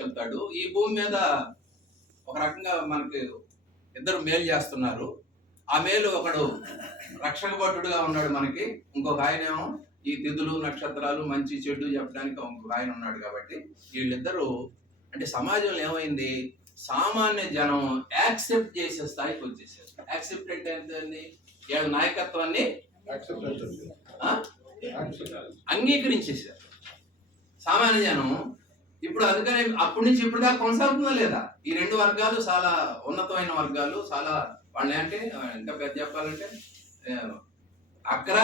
వెళ్తాడు. ఈ భూమి మీద ఒక రకంగా మనకి ఇద్దరు మేలు చేస్తున్నారు. ఆ మేలు ఒకడు రక్షక భటుడుగా ఉన్నాడు మనకి, ఇంకొక ఆయనేమో ఈ తిథులు నక్షత్రాలు మంచి చెడు చెప్పడానికి ఇంకొక ఆయన ఉన్నాడు. కాబట్టి వీళ్ళిద్దరూ అంటే సమాజంలో ఏమైంది, సామాన్య జనం యాక్సెప్ట్ చేసే స్థాయికి వచ్చేసారు. యాక్సెప్ట్ అంటే ఏంటండి, వీళ్ళ నాయకత్వాన్ని అంగీకరించేశారు సామాన్య జనం. ఇప్పుడు అందుకనే అప్పటి నుంచి ఇప్పుడు దాకా కొనసాగుతుందా లేదా? ఈ రెండు వర్గాలు చాలా ఉన్నతమైన వర్గాలు, చాలా వాళ్ళని అంటే ఇంకా పెద్ద చెప్పాలంటే అగ్ర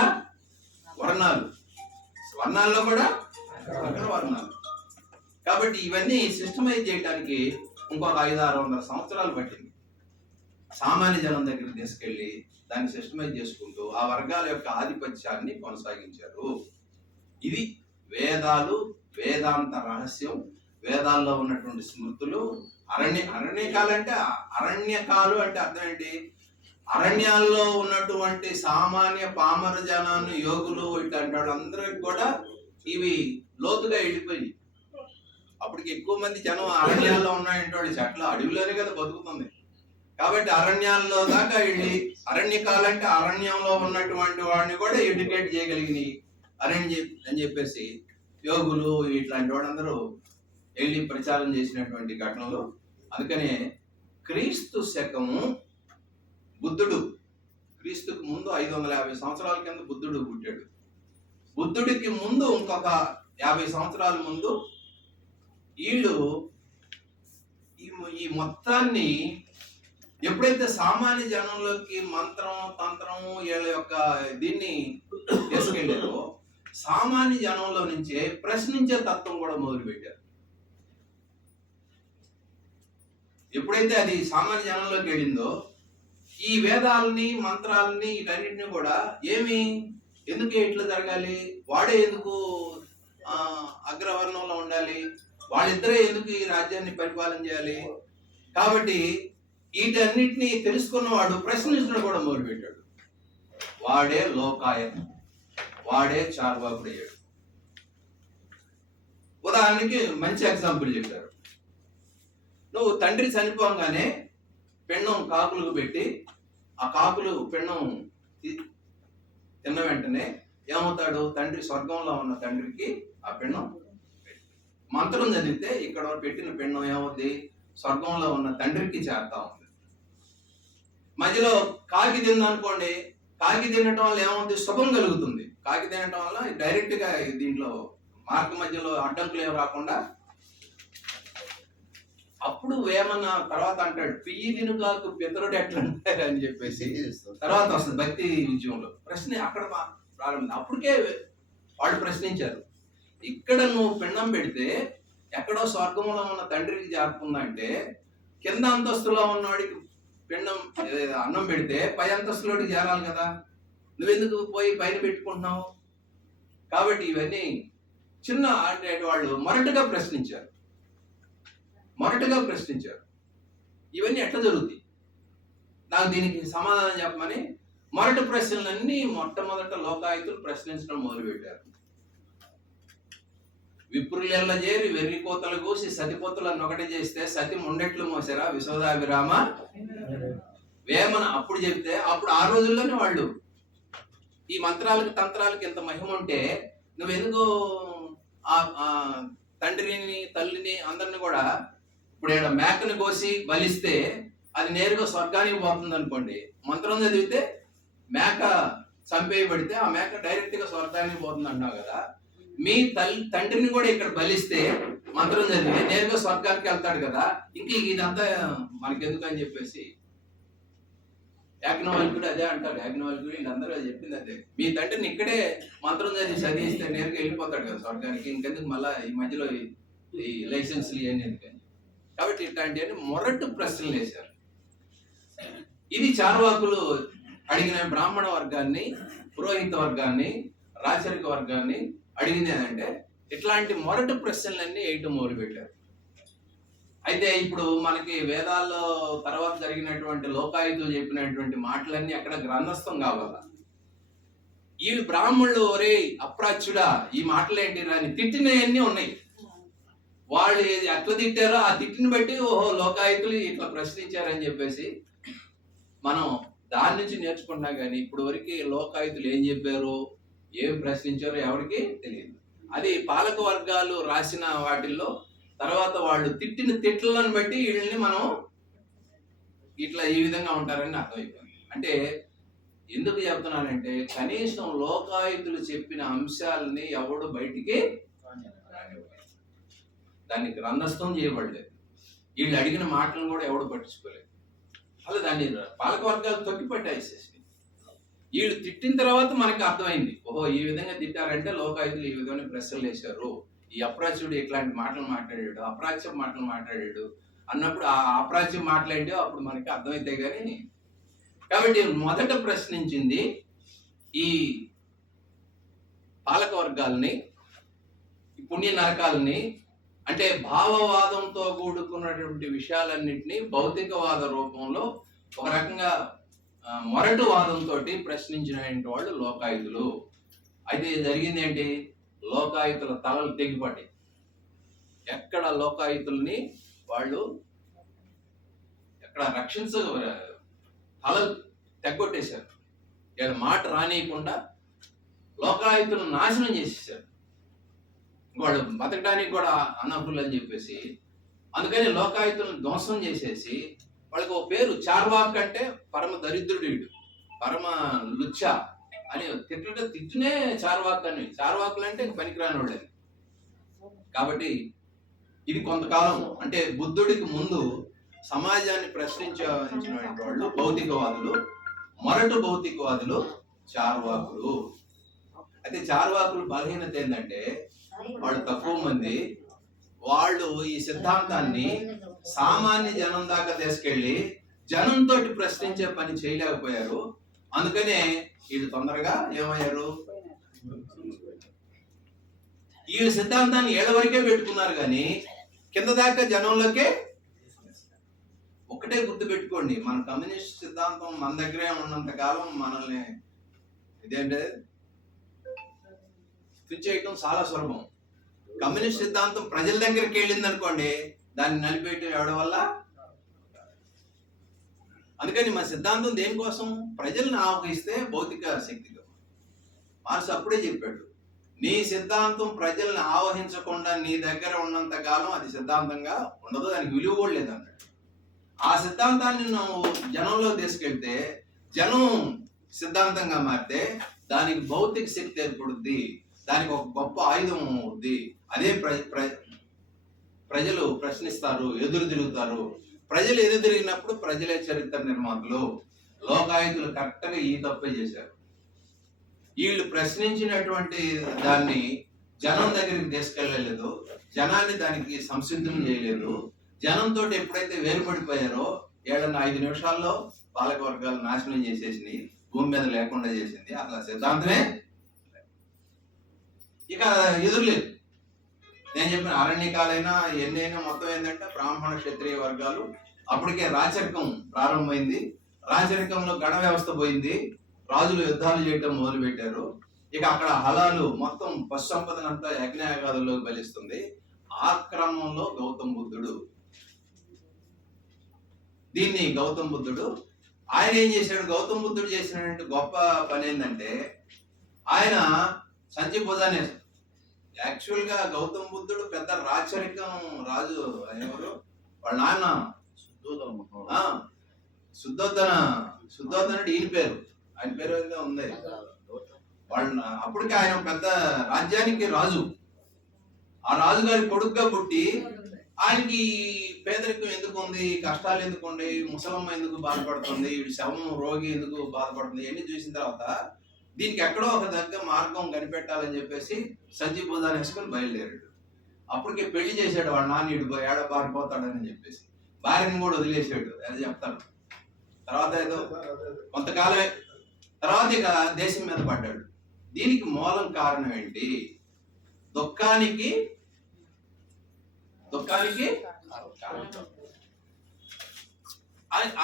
వర్ణాలు, వర్ణాల్లో కూడా అగ్ర వర్ణాలు. కాబట్టి ఇవన్నీ సిస్టమైజ్ చేయడానికి ఇంకొక 500-600 సంవత్సరాలు పట్టింది. సామాన్య జనం దగ్గరికి తీసుకెళ్లి దాన్ని సిస్టమైజ్ చేసుకుంటూ ఆ వర్గాల యొక్క ఆధిపత్యాన్ని కొనసాగించారు. ఇది వేదాలు, వేదాంత రహస్యం, వేదాల్లో ఉన్నటువంటి స్మృతులు. అరణ్యకాలు అంటే అరణ్యకాలు అంటే అర్థం ఏంటి, అరణ్యాల్లో ఉన్నటువంటి సామాన్య పామర జనాన్ని, యోగులు ఇట్లాంటి వాళ్ళందరికీ కూడా ఇవి లోతుగా వెళ్ళిపోయి, అప్పటికి ఎక్కువ మంది జనం అరణ్యాల్లో ఉన్నాయంటే వాళ్ళు చెట్ల అడవిలోనే కదా బతుకుతుంది. కాబట్టి అరణ్యాల్లో దాకా వెళ్ళి, అరణ్యకాలు అంటే అరణ్యంలో ఉన్నటువంటి వాడిని కూడా ఎడ్యుకేట్ చేయగలిగినాయి అని చెప్పేసి యోగులు ఇట్లాంటి వాళ్ళందరూ వెళ్ళి ప్రచారం చేసినటువంటి ఘటనలు. అందుకనే క్రీస్తు శకము, బుద్ధుడు క్రీస్తుకు ముందు 550 సంవత్సరాల కింద బుద్ధుడు పుట్టాడు. బుద్ధుడికి ముందు ఇంకొక 50 సంవత్సరాల ముందు వీళ్ళు ఈ మొత్తాన్ని ఎప్పుడైతే సామాన్య జనంలోకి మంత్రం తంత్రము వీళ్ళ యొక్క దీన్ని తీసుకెళ్ళారో, సామాన్య జనంలో నుంచే ప్రశ్నించే తత్వం కూడా మొదలుపెట్టారు. ఎప్పుడైతే అది సామాన్య జనంలోకి వెళ్ళిందో, ఈ వేదాలని మంత్రాలని వీటన్నిటిని కూడా ఎందుకు ఇట్లా జరగాలి, వాడే ఎందుకు అగ్రవర్ణంలో ఉండాలి, వాళ్ళిద్దరే ఎందుకు ఈ రాజ్యాన్ని పరిపాలన చేయాలి, కాబట్టి వీటన్నిటిని తెలుసుకున్నవాడు ప్రశ్నించడం కూడా మొదలుపెట్టాడు. వాడే లోకాయత, వాడే చార్వాకుడు అయ్యాడు. ఉదాహరణకి మంచి ఎగ్జాంపుల్ చెప్పారు. నువ్వు తండ్రి చనిపోగానే పెన్నం కాకులకు పెట్టి, ఆ కాకులు పెన్నం తిన్న వెంటనే ఏమవుతాడు, తండ్రి స్వర్గంలో ఉన్న తండ్రికి ఆ పెన్నం మంత్రం చదివితే ఇక్కడ పెట్టిన పెన్నం ఏమవుద్ది, స్వర్గంలో ఉన్న తండ్రికి చేరుతా ఉంది. మధ్యలో కాకి తిందనుకోండి, కాకి తినటం వల్ల ఏమవుతుంది, శుభం కలుగుతుంది. కాకి తినటం వల్ల డైరెక్ట్ గా దీంట్లో మార్గ మధ్యలో అడ్డంకులు ఏమి రాకుండా. అప్పుడు వేమన్న తర్వాత అంటాడు, పియ్యి తిను కాకు పితరుడు ఎట్లా అంటారు అని చెప్పేసి తర్వాత వస్తుంది భక్తి విజయంలో ప్రశ్న అక్కడ ప్రారంభం. అప్పటికే వాళ్ళు ప్రశ్నించారు, ఇక్కడ నువ్వు పిండం పెడితే ఎక్కడో స్వర్గంలో ఉన్న తండ్రికి చేరుతుందంటే, కింద అంతస్తులో ఉన్నవాడికి పిండం అన్నం పెడితే పై అంతస్తులోకి చేరాలి కదా, నువ్వెందుకు పోయి పైన పెట్టుకుంటున్నావు? కాబట్టి ఇవన్నీ చిన్న అంటే వాళ్ళు మొరటుగా ప్రశ్నించారు. ఇవన్నీ ఎట్లా జరుగుతాయి, నాకు దీనికి సమాధానం చెప్పమని మొరటి ప్రశ్నలన్నీ మొట్టమొదట లోకాయుతులు ప్రశ్నించడం మొదలుపెట్టారు. విప్రుల చేరి వెర్రి కోతలు కూసి సతిపోతులను ఒకటి చేస్తే సతి ముండెట్లు మోసారా విశ్వదాభిరామ వేమన అప్పుడు చెప్తే, అప్పుడు ఆ రోజుల్లోనే వాళ్ళు ఈ మంత్రాలకు తంత్రాలకు ఇంత మహిమ ఉంటే నువ్వెందుకు తండ్రిని తల్లిని అందరిని కూడా, ఇప్పుడు ఏడ మేకను కోసి బలిస్తే అది నేరుగా స్వర్గానికి పోతుంది అనుకోండి, మంత్రం చదివితే మేక చంపేయబడితే ఆ మేక డైరెక్ట్ గా స్వర్గానికి పోతుంది అంటున్నావు కదా, మీ తండ్రిని కూడా ఇక్కడ బలిస్తే మంత్రం చదివి నేరుగా స్వర్గానికి వెళ్తాడు కదా, ఇంక ఇదంతా మనకెందుకు అని చెప్పేసి యాజ్ఞవల్కుడు అదే అంటాడు. యాజ్ఞవల్కుడు వీళ్ళందరూ చెప్పింది అదే, మీ తండ్రిని ఇక్కడే మంత్రం చదివిస్తే నేరుగా వెళ్ళిపోతాడు కదా స్వర్గానికి, ఇంకెందుకు మళ్ళా ఈ మధ్యలో ఈ లైసెన్స్లు ఇవన్నీ ఎందుకని. కాబట్టి ఇట్లాంటివన్నీ మొరటు ప్రశ్నలు వేశారు. ఇది చార్వాకులు అడిగిన బ్రాహ్మణ వర్గాన్ని, పురోహిత వర్గాన్ని, రాచరిక వర్గాన్ని అడిగింది ఏంటంటే ఇట్లాంటి మొరటు ప్రశ్నలన్నీ వేయటం మొదలుపెట్టారు. అయితే ఇప్పుడు మనకి వేదాల్లో తర్వాత జరిగినటువంటి లోకాయుతులు చెప్పినటువంటి మాటలన్నీ అక్కడ గ్రంథస్థం కావాల. వీళ్ళు బ్రాహ్మణులు ఒరే అప్రాచ్యుడా ఈ మాటలేంటి అని తిట్టినవన్నీ ఉన్నాయి. వాళ్ళు ఎట్లా తిట్టారో ఆ తిట్టిని బట్టి ఓహో లోకాయుతులు ఇట్లా ప్రశ్నించారని చెప్పేసి మనం దాని నుంచి నేర్చుకుంటున్నాం. కానీ ఇప్పుడు వరకు లోకాయుతులు ఏం చెప్పారు, ఏం ప్రశ్నించారో ఎవరికి తెలియదు. అది పాలక వర్గాలు రాసిన వాటిల్లో తర్వాత వాళ్ళు తిట్టిన తిట్లను బట్టి వీళ్ళని మనం ఇట్లా ఈ విధంగా ఉంటారని అర్థమైపోయింది. అంటే ఎందుకు చెప్తున్నానంటే కనీసం లోకాయుతులు చెప్పిన అంశాలని ఎవడు బయటికి దాన్ని గ్రంథస్థం చేయబడలేదు. వీళ్ళు అడిగిన మాటలను కూడా ఎవడు పట్టించుకోలేదు. అలా దాన్ని పాలక వర్గాలు తొక్కి పట్టేసేసి వీళ్ళు తిట్టిన తర్వాత మనకు అర్థమైంది, ఓహో ఈ విధంగా తిట్టారంటే లోకాయుతులు ఈ విధంగా ప్రశ్నలు వేశారు, ఈ అప్రాచ్యుడు ఇట్లాంటి మాటలు మాట్లాడాడు, అప్రాచ్య మాటలు మాట్లాడాడు అన్నప్పుడు ఆ అప్రాచ్యం మాట్లాడే అప్పుడు మనకి అర్థమైతే కానీ. కాబట్టి మొదట ప్రశ్నించింది ఈ పాలక వర్గాల్ని, పుణ్య నరకాలని, అంటే భావవాదంతో కూడుకున్నటువంటి విషయాలన్నింటినీ భౌతికవాద రూపంలో ఒక రకంగా మొరటు వాదంతో ప్రశ్నించిన వాళ్ళు లోకాయుతులు. అయితే జరిగింది ఏంటి, లోకాయుతుల తలలు తెగిపడి ఎక్కడ లోకాయుతుల్ని వాళ్ళు ఎక్కడ తలలు తెగ్గొట్టేశారు. వీళ్ళ మాట రానియకుండా లోకాయుతులను నాశనం చేసేసారు. వాళ్ళు బతకడానికి కూడా అనర్హులు అని చెప్పేసి అందుకని లోకాయుతులను ధ్వంసం చేసేసి వాళ్ళకి ఒక పేరు చార్వాక్, అంటే పరమ దరిద్రుడు, పరమ లుచ్చ అని తిట్టునే చార్వాక్ అని. చార్వాకులు అంటే పనికిరాని వాళ్ళని. కాబట్టి ఇది కొంతకాలం అంటే బుద్ధుడికి ముందు సమాజాన్ని ప్రశ్నించిన వాళ్ళు భౌతికవాదులు, మొరటు భౌతికవాదులు చార్వాకులు. అయితే చార్వాకులు బలహీనత ఏంటంటే వాళ్ళు తక్కువ మంది, వాళ్ళు ఈ సిద్ధాంతాన్ని సామాన్య జనం దాకా తీసుకెళ్లి జనంతో ప్రశ్నించే పని చేయలేకపోయారు. అందుకనే వీళ్ళు తొందరగా ఏమయ్యారు, ఈ సిద్ధాంతాన్ని ఏళ్ళ వరకే పెట్టుకున్నారు కానీ కింద దాకా జనంలోకే. ఒకటే గుర్తు పెట్టుకోండి, మన కమ్యూనిస్ట్ సిద్ధాంతం మన దగ్గరే ఉన్నంత కాలం మనల్ని ఇదేంటే చేయటం చాలా సులభం. కమ్యూనిస్ట్ సిద్ధాంతం ప్రజల దగ్గరికి వెళ్ళింది అనుకోండి, దాన్ని నలిపేయటం ఎవడం వల్ల. అందుకని మన సిద్ధాంతం దేనికోసం, ప్రజల్ని ఆహ్వానిస్తే భౌతిక శక్తిగా. మార్క్స్ అప్పుడే చెప్పాడు, నీ సిద్ధాంతం ప్రజల్ని ఆవహించకుండా నీ దగ్గర ఉన్నంత కాలం అది సిద్ధాంతంగా ఉండదు, దానికి విలువ కూడా లేదన్నాడు. ఆ సిద్ధాంతాన్ని నువ్వు జనంలో తీసుకెళ్తే జనం సిద్ధాంతంగా మారితే దానికి భౌతిక శక్తి ఏర్పడుద్ది, దానికి ఒక గొప్ప ఆయుధం అవుద్ది. అదే ప్రజలు ప్రశ్నిస్తారు, ఎదురు తిరుగుతారు. ప్రజలు ఎదురు తిరిగినప్పుడు ప్రజలే చరిత్ర నిర్మాతలు. లోకాయుతులు కరెక్ట్గా ఈ తప్పే చేశారు. వీళ్ళు ప్రశ్నించినటువంటి దాన్ని జనం దగ్గరికి తీసుకెళ్ళలేదు, జనాన్ని దానికి సంసిద్ధం చేయలేదు. జనంతో ఎప్పుడైతే వేరుపడిపోయారో 7-5 నిమిషాల్లో పాలక వర్గాలు నాశనం చేసేసింది, భూమి మీద లేకుండా చేసింది. అట్లా సిద్ధాంతమే ఇక ఎదురులేదు. నేను చెప్పిన అరణ్యకాలైనా ఎన్నైనా మొత్తం ఏంటంటే బ్రాహ్మణ క్షత్రియ వర్గాలు అప్పటికే రాచరికం ప్రారంభమైంది. రాచరికంలో గణ వ్యవస్థ పోయింది, రాజులు యుద్ధాలు చేయటం మొదలు పెట్టారు. ఇక అక్కడ హలాలు మొత్తం పశు సంపదనంతా యజ్ఞయాగాదుల్లోకి బలిస్తుంది. ఆ క్రమంలో గౌతమ బుద్ధుడు ఆయన ఏం చేశాడు, గౌతమ బుద్ధుడు చేసినటువంటి గొప్ప పని ఏంటంటే ఆయన సంచి భుజాన్ని, యాక్చువల్ గా గౌతమ బుద్ధుడు పెద్ద రాచరికం రాజు. ఎవరు వాళ్ళ నాన్న శుద్ధోధనుడు ఈయన పేరు, ఆయన పేరు అయితే ఉంది. వాళ్ళ అప్పటికి ఆయన పెద్ద రాజ్యానికి రాజు. ఆ రాజుగారి కొడుకుగా పుట్టి ఆయనకి పేదరికం ఎందుకు ఉంది, కష్టాలు ఎందుకు ఉండి, ముసలమ్మ ఎందుకు బాధపడుతుంది, శవం రోగి ఎందుకు బాధపడుతుంది, ఇవన్నీ చూసిన తర్వాత దీనికి ఎక్కడో ఒక దగ్గర మార్గం కనిపెట్టాలని చెప్పేసి సంచి భూదాన్ని వేసుకొని బయలుదేరాడు. అప్పటికే పెళ్లి చేశాడు వాళ్ళ నాన్న, ఏడ పారిపోతాడని చెప్పేసి భార్యను కూడా వదిలేసాడు. అది చెప్తాడు. తర్వాత ఏదో కొంతకాలమే తర్వాత ఇక దేశం మీద పడ్డాడు. దీనికి మూలం కారణం ఏంటి, దుఃఖానికి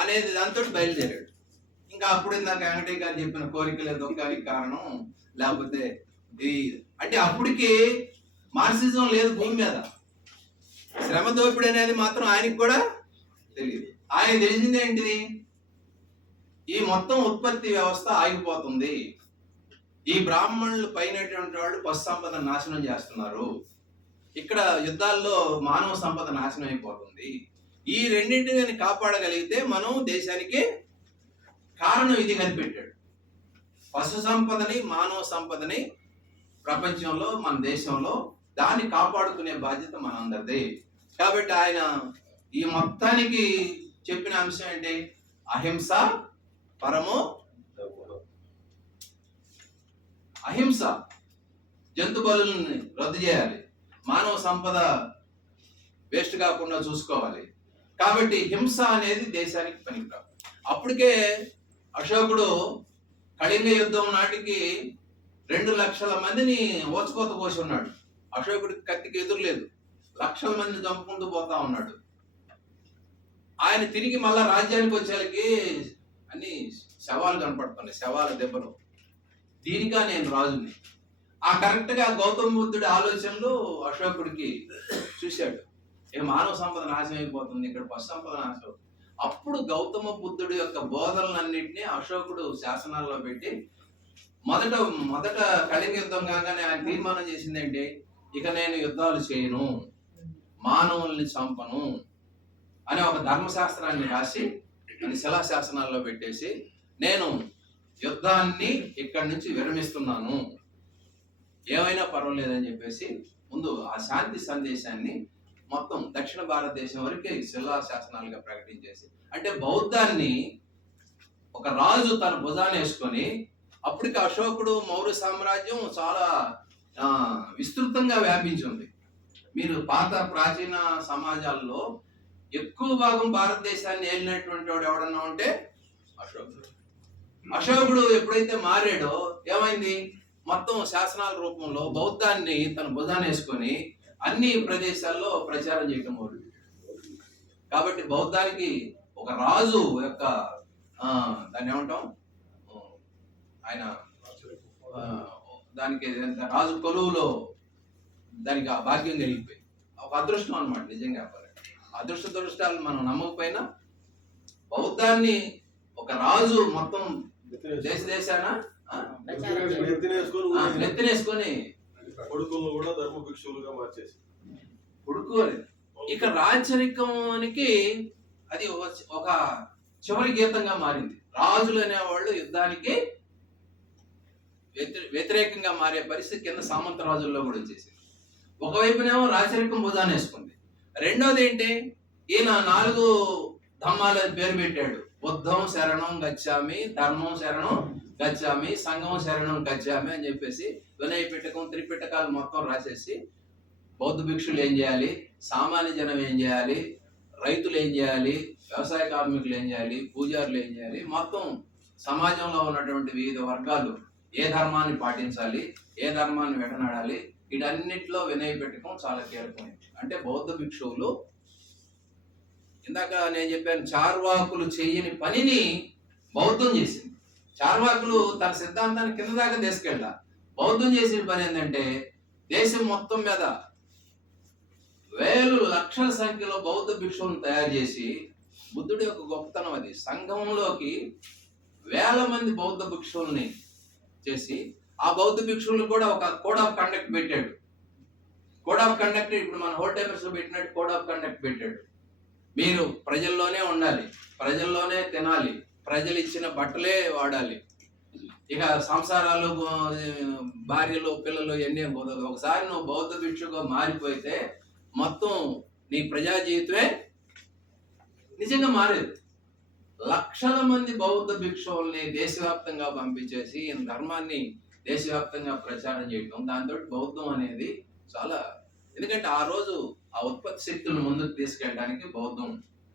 అనేది దాంతో బయలుదేరాడు. ఇంకా అప్పుడు ఇందాక వెంకటయ్య గారు చెప్పిన కోరికలే దుఃఖానికి కారణం, లేకపోతే అంటే అప్పటికి మార్క్సిజం లేదు భూమి మీద. శ్రమ దోపిడీ అనేది మాత్రం ఆయనకి కూడా తెలియదు. ఆయన తెలిసింది ఏంటిది? ఈ మొత్తం ఉత్పత్తి వ్యవస్థ ఆగిపోతుంది, ఈ బ్రాహ్మణులు పైనటువంటి వాళ్ళు పశు సంపద నాశనం చేస్తున్నారు, ఇక్కడ యుద్ధాల్లో మానవ సంపద నాశనం అయిపోతుంది, ఈ రెండింటిని కాపాడగలిగితే మనం దేశానికి కారణం ఇది కనిపెట్టాడు. పశు సంపదని మానవ సంపదని ప్రపంచంలో మన దేశంలో దాన్ని కాపాడుకునే బాధ్యత మనందరిది. కాబట్టి ఆయన ఈ మొత్తానికి చెప్పిన అంశం ఏంటి? అహింస పరమో. అహింస, జంతు బలుల్ని రద్దు చేయాలి, మానవ సంపద వేస్ట్ కాకుండా చూసుకోవాలి. కాబట్టి హింస అనేది దేశానికి పనికిరాదు. అప్పటికే అశోకుడు కళింగ యుద్ధం నాటికి 2 లక్షల మందిని ఓచుకోత కోసి ఉన్నాడు. అశోకుడికి కత్తికి ఎదురులేదు, లక్షల మందిని చంపుకుంటూ పోతా ఉన్నాడు. ఆయన తిరిగి మళ్ళా రాజ్యానికి వచ్చేకి అన్ని శవాలు కనపడుతున్నాయి, శవాల దెబ్బలు. దీనిగా నేను రాజుని. ఆ కరెక్ట్ గా గౌతమ బుద్ధుడి ఆలోచనలు అశోకుడికి చూశాడు. మానవ సంపద నాశనం అయిపోతుంది, ఇక్కడ పశు సంపద నాశనం. అప్పుడు గౌతమ బుద్ధుడి యొక్క బోధనలన్నింటినీ అశోకుడు శాసనాల్లో పెట్టి మొదట కళింగ యుద్ధం కాగానే ఆయన తీర్మానం చేసింది ఏంటి? ఇక నేను యుద్ధాలు చేయను, మానవుల్ని చంపను అనే ఒక ధర్మశాస్త్రాన్ని రాసి అని శిలాశాసనాల్లో పెట్టేసి నేను యుద్ధాన్ని ఇక్కడి నుంచి విరమిస్తున్నాను, ఏమైనా పర్వాలేదని చెప్పేసి ముందు ఆ శాంతి సందేశాన్ని మొత్తం దక్షిణ భారతదేశం వరకే శిలాశాసనాలుగా ప్రకటించేసి, అంటే బౌద్ధాన్ని ఒక రాజు తన భుజాన్ని వేసుకొని, అప్పటికి అశోకుడు మౌర్య సామ్రాజ్యం చాలా విస్తృతంగా వ్యాపించింది. మీరు పాత ప్రాచీన సమాజాల్లో ఎక్కువ భాగం భారతదేశాన్ని ఏలినటువంటి వాడు ఎవడన్నా ఉంటే అశోకుడు. అశోకుడు ఎప్పుడైతే మారాడో ఏమైంది? మొత్తం శాసనాల రూపంలో బౌద్ధాన్ని తన భుజాన్ని వేసుకొని అన్ని ప్రదేశాల్లో ప్రచారం చేయటం మొదలు. కాబట్టి బౌద్ధానికి ఒక రాజు యొక్క దాన్ని ఏమంటాం, ఆయన దానికి రాజు కొలువులో దానికి ఆ భాగ్యం కలిగిపోయి ఒక అదృష్టం అనమాట. నిజంగా అదృష్ట దురదృష్టాలు మనం నమ్మకపోయినా బౌద్ధాన్ని ఒక రాజు మొత్తం దేశాన నెత్తినేసుకొని కొడుకులను కూడా ధర్మ భిక్షువులుగా మార్చేసి కొడుకోలేదు. ఇక రాచరికానికి అది ఒక చివరి గీతంగా మారింది. రాజులు అనేవాళ్ళు యుద్ధానికి వ్యతిరేకంగా మారే పరిస్థితి కింద సామంత రాజుల్లో కూడా వచ్చేసింది. ఒకవైపునేమో రాచరికం భుజాన్ని వేసుకుంది, రెండోది ఏంటి? ఈయన 4 ధమ్మాల పేరు పెట్టాడు. బుద్ధం శరణం గచ్చామి, ధర్మం శరణం గచ్చామి, సంఘం శరణం గచ్చామి అని చెప్పేసి వినయ పిటకం త్రిపిటకాలు మొత్తం రాసేసి బౌద్ధ భిక్షులు ఏం చేయాలి, సామాన్య జనం ఏం చేయాలి, రైతులు ఏం చేయాలి, వ్యవసాయ కార్మికులు ఏం చేయాలి, పూజారులు ఏం చేయాలి, మొత్తం సమాజంలో ఉన్నటువంటి వివిధ వర్గాలు ఏ ధర్మాన్ని పాటించాలి, ఏ ధర్మాన్ని వెటనాడాలి, వీటన్నిటిలో వినయ పిటకం చాలా కీలకమైంది. అంటే బౌద్ధ భిక్షువులు, ఇందాక నేను చెప్పాను, చార్వాకులు చేయని పనిని బౌద్ధం చేసింది. చార్వాకులు తన సిద్ధాంతాన్ని కింద దాకా తీసుకెళ్ళా. బౌద్ధం చేసిన పని ఏంటంటే దేశం మొత్తం మీద వేలు లక్షల సంఖ్యలో బౌద్ధ భిక్షువులను తయారు చేసి, బుద్ధుడి యొక్క గొప్పతనం అది, సంఘంలోకి వేల మంది బౌద్ధ భిక్షువుల్ని చేసి ఆ బౌద్ధ భిక్షువులు కూడా ఒక కోడ్ ఆఫ్ కండక్ట్ పెట్టాడు. కోడ్ ఆఫ్ కండక్ట్ ఇప్పుడు మన హోల్ టైమర్స్ లో పెట్టినట్టు కోడ్ ఆఫ్ కండక్ట్ పెట్టాడు. మీరు ప్రజల్లోనే ఉండాలి, ప్రజల్లోనే తినాలి, ప్రజలు ఇచ్చిన బట్టలే వాడాలి, ఇక సంసారాలు, భార్యలు, పిల్లలు ఎన్ని కుదరదు. ఒకసారి నువ్వు బౌద్ధ భిక్షుగా మారిపోతే మొత్తం నీ ప్రజా జీవితమే నిజంగా మారేది. లక్షల మంది బౌద్ధ భిక్షువుల్ని దేశవ్యాప్తంగా పంపించేసి ధర్మాన్ని దేశవ్యాప్తంగా ప్రచారం చేయడం, దాంతో బౌద్ధం అనేది చాలా, ఎందుకంటే ఆ రోజు ఆ ఉత్పత్తి శక్తులను ముందుకు తీసుకెళ్ళడానికి బౌద్ధం.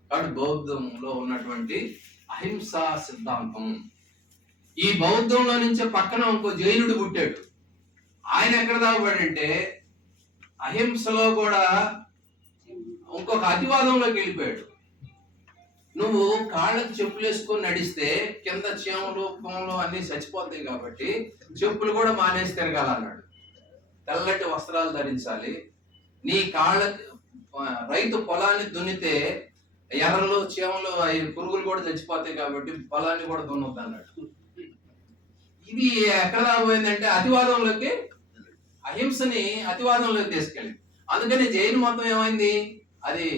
కాబట్టి బౌద్ధంలో ఉన్నటువంటి అహింసా సిద్ధాంతం, ఈ బౌద్ధంలో నుంచే పక్కన ఇంకో జైనుడు పుట్టాడు. ఆయన ఎక్కడ దాగుపడంటే అహింసలో కూడా ఇంకొక అతివాదంలోకి వెళ్ళిపోయాడు. నువ్వు కాళ్ళకి చెప్పులు వేసుకొని నడిస్తే కింద చీమలు పొంలు అన్ని చచ్చిపోతాయి, కాబట్టి చెప్పులు కూడా మానేసి తిరగాలన్నాడు. తెల్లటి వస్త్రాలు ధరించాలి, నీ రైతు పొలాన్ని దున్నితే ఎర్రలు చీమలు అవి పురుగులు కూడా చచ్చిపోతాయి కాబట్టి పొలాన్ని కూడా దున్నొద్దు అన్నాడు. ఇది ఎక్కడ పోయిందంటే అతివాదంలోకి, అహింసని అతివాదంలోకి తీసుకెళ్ళింది. అందుకని జైలు మతం ఏమైంది, అది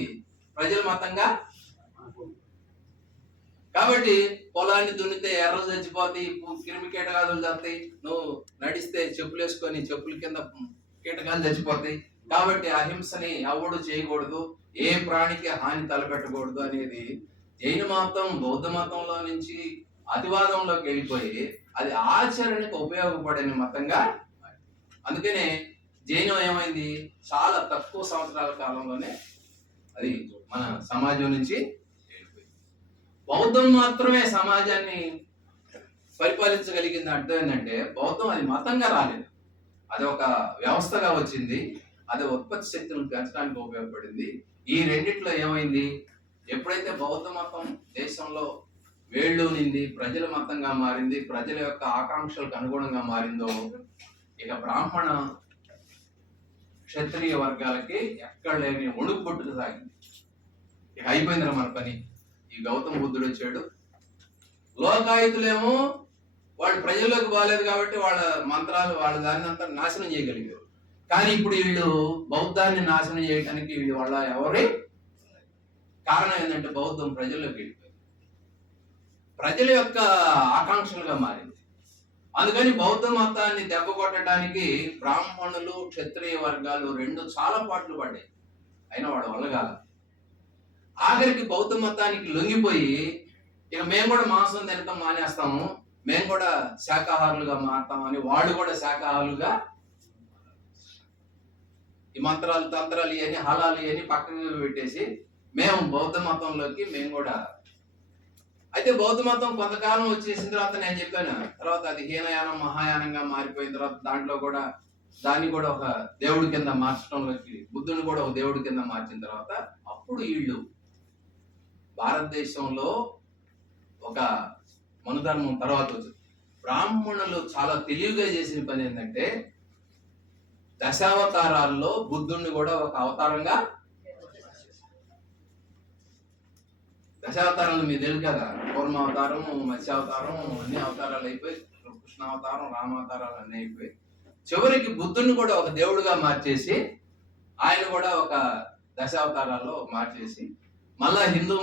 ప్రజల మతంగా. కాబట్టి పొలాన్ని దున్నితే ఎర్రలు చచ్చిపోతాయి, క్రిమి కీటకాలు చస్తాయి, నువ్వు నడిస్తే చెప్పులు వేసుకొని చెప్పుల కింద కీటకాలు చచ్చిపోతాయి. కాబట్టి అహింసని ఎవడు చేయకూడదు, ఏ ప్రాణికి హాని తలపెట్టకూడదు అనేది జైన మతం బౌద్ధ మతంలో నుంచి అతివాదంలోకి వెళ్ళిపోయి అది ఆచరణకు ఉపయోగపడిన మతంగా. అందుకనే జైనం ఏమైంది, చాలా తక్కువ సంవత్సరాల కాలంలోనే అది మన సమాజం నుంచి వెళ్ళిపోయింది. బౌద్ధం మాత్రమే సమాజాన్ని పరిపాలించగలిగింది. అర్థం ఏంటంటే బౌద్ధం అది మతంగా రాలేదు, అది ఒక వ్యవస్థగా వచ్చింది, అది ఉత్పత్తి శక్తులను పెంచడానికి ఉపయోగపడింది. ఈ రెండిట్లో ఏమైంది, ఎప్పుడైతే బౌద్ధ మతం దేశంలో వేళ్ళూనింది, ప్రజల మతంగా మారింది, ప్రజల యొక్క ఆకాంక్షలకు అనుగుణంగా మారిందో, ఇక బ్రాహ్మణ క్షత్రియ వర్గాలకి ఎక్కడ లేని ఒడుగు పట్టుకు సాగింది. ఇక అయిపోయిందిరా మన పని. ఈ గౌతమ బుద్ధుడు వచ్చాడు, లోకాయుతులేమో వాళ్ళు ప్రజల్లోకి బాగాలేదు కాబట్టి వాళ్ళ మంత్రాలు వాళ్ళ దాన్ని అంతా నాశనం చేయగలిగారు. కానీ ఇప్పుడు వీళ్ళు బౌద్ధాన్ని నాశనం చేయడానికి వీళ్ళు వాళ్ళ ఎవరి కారణం ఏంటంటే బౌద్ధం ప్రజల్లోకి వెళ్ళిపోయింది, ప్రజల యొక్క ఆకాంక్షలుగా మారింది. అందుకని బౌద్ధ మతాన్ని దెబ్బ కొట్టడానికి బ్రాహ్మణులు క్షత్రియ వర్గాలు రెండు చాలా పాటలు పడ్డాయి, అయినా వాడు వల్ల కాల. ఆఖరికి బౌద్ధ మతానికి లొంగిపోయి ఇక మేము కూడా మాంసం తినటం మానేస్తాము, మేము కూడా శాకాహారులుగా మారుతామని వాళ్ళు కూడా శాకాహారులుగా ఈ మంత్రాలు తంత్రాలు ఇవన్నీ హలాలు ఇవన్నీ పక్కన పెట్టేసి మేము బౌద్ధ మతంలోకి మేము కూడా. అయితే బౌద్ధ మతం కొంతకాలం వచ్చేసిన తర్వాత నేను చెప్పాను, తర్వాత అది హీనయానం మహాయానంగా మారిపోయిన తర్వాత దాన్ని కూడా ఒక దేవుడి కింద మార్చడంలోకి, బుద్ధుని కూడా ఒక దేవుడి కింద మార్చిన తర్వాత అప్పుడు వీళ్ళు భారతదేశంలో ఒక మనుధర్మం తర్వాత వచ్చింది. బ్రాహ్మణులు చాలా తెలివిగా చేసిన పని ఏంటంటే దశావతారాల్లో బుద్ధుణ్ణి కూడా ఒక అవతారంగా, దశావతారాలు మీకు తెలుసు కదా, కూర్మ అవతారం, మత్స్యావతారం, అన్ని అవతారాలు అయిపోయి కృష్ణావతారం, రామావతారాలు అన్నీ అయిపోయి చివరికి బుద్ధుని కూడా ఒక దేవుడిగా మార్చేసి ఆయన కూడా ఒక దశావతారాల్లో మార్చేసి మళ్ళా హిందూ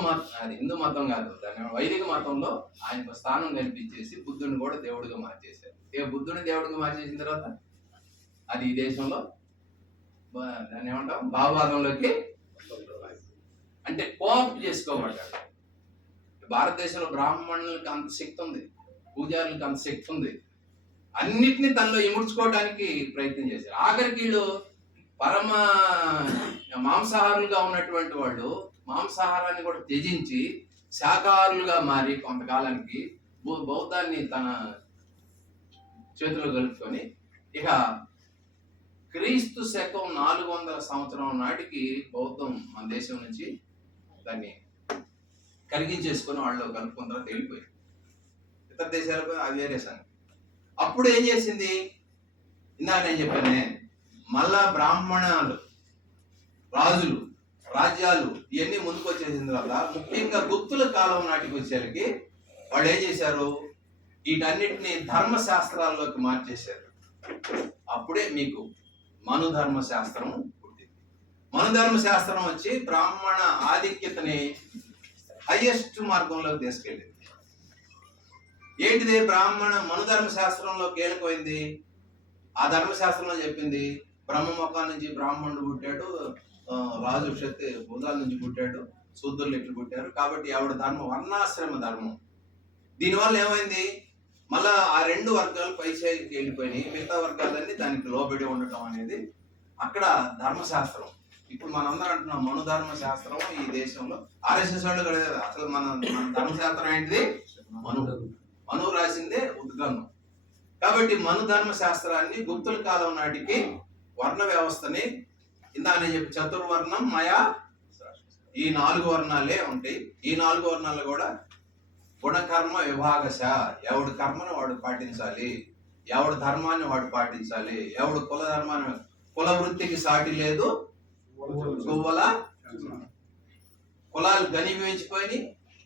మతం కాదు, దాని వైదిక మతంలో ఆయనకు స్థానం కల్పించేసి బుద్ధుని కూడా దేవుడిగా మార్చేశారు. ఇక బుద్ధుని దేవుడిగా మార్చేసిన తర్వాత అది ఈ దేశంలో దాన్ని ఏమంటాం భావవాదంలోకి అంటే కోఆప్ట్ చేసుకోబడ్డాడు. భారతదేశంలో బ్రాహ్మణులకు అంత శక్తి ఉంది, పూజారులకు అంత శక్తి ఉంది, అన్నిటినీ తనలో ఇముడ్చుకోవడానికి ప్రయత్నం చేశారు. ఆఖరికి వీళ్ళు పరమ మాంసాహారులుగా ఉన్నటువంటి వాళ్ళు మాంసాహారాన్ని కూడా త్యజించి శాకాహారులుగా మారి కొంతకాలానికి బౌద్ధాన్ని తన చేతిలో కలుపుకొని ఇక క్రీస్తు శకం 400 సంవత్సరం నాటికి బౌద్ధం మన దేశం నుంచి దాన్ని కరిగించేసుకొని వాళ్ళు కలుపుకున్న తర్వాత వెళ్ళిపోయి ఇతర దేశాలకు అది వేరే సంగతి. అప్పుడు ఏం చేసింది, ఇందాక నేను చెప్పానే, మళ్ళా బ్రాహ్మణాలు రాజులు రాజ్యాలు ఇవన్నీ ముందుకు వచ్చేసిన తర్వాత ముఖ్యంగా గుప్తుల కాలం నాటికి వచ్చేసరికి వాళ్ళు ఏం చేశారు, వీటన్నిటిని ధర్మశాస్త్రాల్లోకి మార్చేశారు. అప్పుడే మీకు మనుధర్మ శాస్త్రం పుట్టింది. మనుధర్మ శాస్త్రం వచ్చి బ్రాహ్మణ ఆధిక్యతని హైయెస్ట్ మార్గంలోకి తీసుకెళ్ళింది. ఏంటిది, బ్రాహ్మణ మనుధర్మ శాస్త్రంలో కీలకమైంది. ఆ ధర్మశాస్త్రంలో చెప్పింది బ్రహ్మ ముఖం నుంచి బ్రాహ్మణుడు పుట్టాడు, రాజు క్షత్రి భూతాల నుంచి పుట్టాడు, శూద్రులు ఎట్లు పుట్టారు. కాబట్టి ఆవిడ ధర్మం వర్ణాశ్రమ ధర్మం. దీనివల్ల ఏమైంది, మళ్ళా ఆ రెండు వర్గాలు పైచేయికి వెళ్ళిపోయినాయి, మిగతా వర్గాలన్నీ దానికి లోబడి ఉండటం అనేది అక్కడ ధర్మశాస్త్రం. ఇప్పుడు మనందరం అంటున్నాం మనుధర్మ శాస్త్రం ఈ దేశంలో. ఆర్ఎస్ఎస్ వాళ్ళు కూడా అసలు మన ధర్మశాస్త్రం ఏంటిది, మను రాసిందే ఉద్గమనం. కాబట్టి మనుధర్మ శాస్త్రాన్ని గుప్తుల కాలం నాటికి వర్ణ వ్యవస్థని ఇందాక చెప్పి చతుర్వర్ణం మయా, ఈ 4 వర్ణాలే ఉంటాయి. ఈ 4 వర్ణాలు కూడా గుణకర్మ విభాగశ, ఎవడు కర్మను వాడు పాటించాలి, ఎవడు ధర్మాన్ని వాడు పాటించాలి, ఎవడు కుల ధర్మాన్ని, కుల వృత్తికి సాటి లేదు గువ్వల కులాలు ఘనీభవించిపోయి,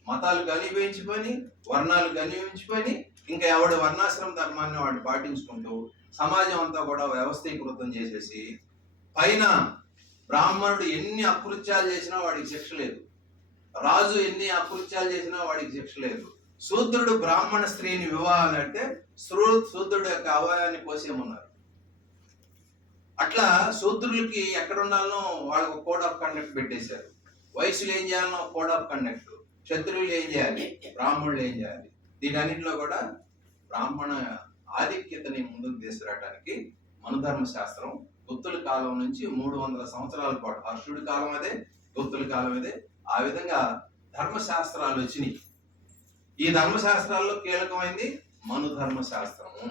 మతాలు ఘనీభవించిపోయి, వర్ణాలు ఘనీభవించిపోయి, ఇంకా ఎవడు వర్ణాశ్రమ ధర్మాన్ని వాడు పాటించుకుంటూ సమాజం అంతా కూడా వ్యవస్థీకృతం చేసేసి, పైన బ్రాహ్మణుడు ఎన్ని అకృత్యాలు చేసినా వాడికి శిక్ష లేదు, రాజు ఎన్ని అకృత్యాలు చేసినా వాడికి శిక్ష లేదు. శూద్రుడు బ్రాహ్మణ స్త్రీని వివాహం అంటే శూద్రుడు యొక్క అవయాన్ని కోసేయమన్నారు. అట్లా శూద్రులకి ఎక్కడ ఉండాలనో వాళ్ళకు కోడ్ ఆఫ్ కండక్ట్ పెట్టేశారు. వయసులు ఏం చేయాలనో కోడ్ ఆఫ్ కండక్ట్, క్షత్రువులు ఏం చేయాలి, బ్రాహ్మణులు ఏం చేయాలి. దీనన్నింటిలో కూడా బ్రాహ్మణ ఆధిక్యతని ముందుకు తీసుకురావడానికి మనుధర్మ శాస్త్రం గుప్తుల కాలం నుంచి 300 సంవత్సరాల పాటు, హర్షుడి కాలం అదే, గుప్తుల కాలం అదే, ఆ విధంగా ధర్మశాస్త్రాలు వచ్చినాయి. ఈ ధర్మశాస్త్రాల్లో కీలకమైంది మనుధర్మ శాస్త్రము.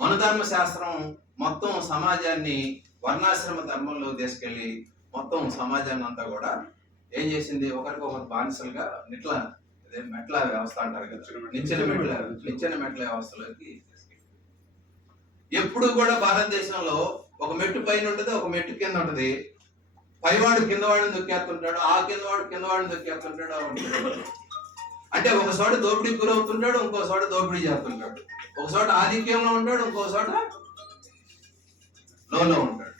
మనుధర్మ శాస్త్రం మొత్తం సమాజాన్ని వర్ణాశ్రమ ధర్మంలో తీసుకెళ్లి మొత్తం సమాజాన్ని అంతా కూడా ఏం చేసింది, ఒకరికొకరు బానిసలుగా మెట్ల వ్యవస్థ అంటారు కదా, నిచ్చెన మెట్ల వ్యవస్థలోకి తీసుకెళ్ళి. ఎప్పుడు కూడా భారతదేశంలో ఒక మెట్టు పైన ఉంటుంది, ఒక మెట్టు కింద ఉంటుంది. పైవాడు కిందవాడిని దొక్కేస్తుంటాడు, ఆ కిందవాడిని దొక్కేస్తుంటాడు. అంటే ఒక చోట దోపిడీకి గురవుతుంటాడు, ఇంకో చోట దోపిడీ చేస్తుంటాడు. ఒక చోట ఆధిక్యంలో ఉంటాడు, ఇంకో చోట లోలో ఉంటాడు.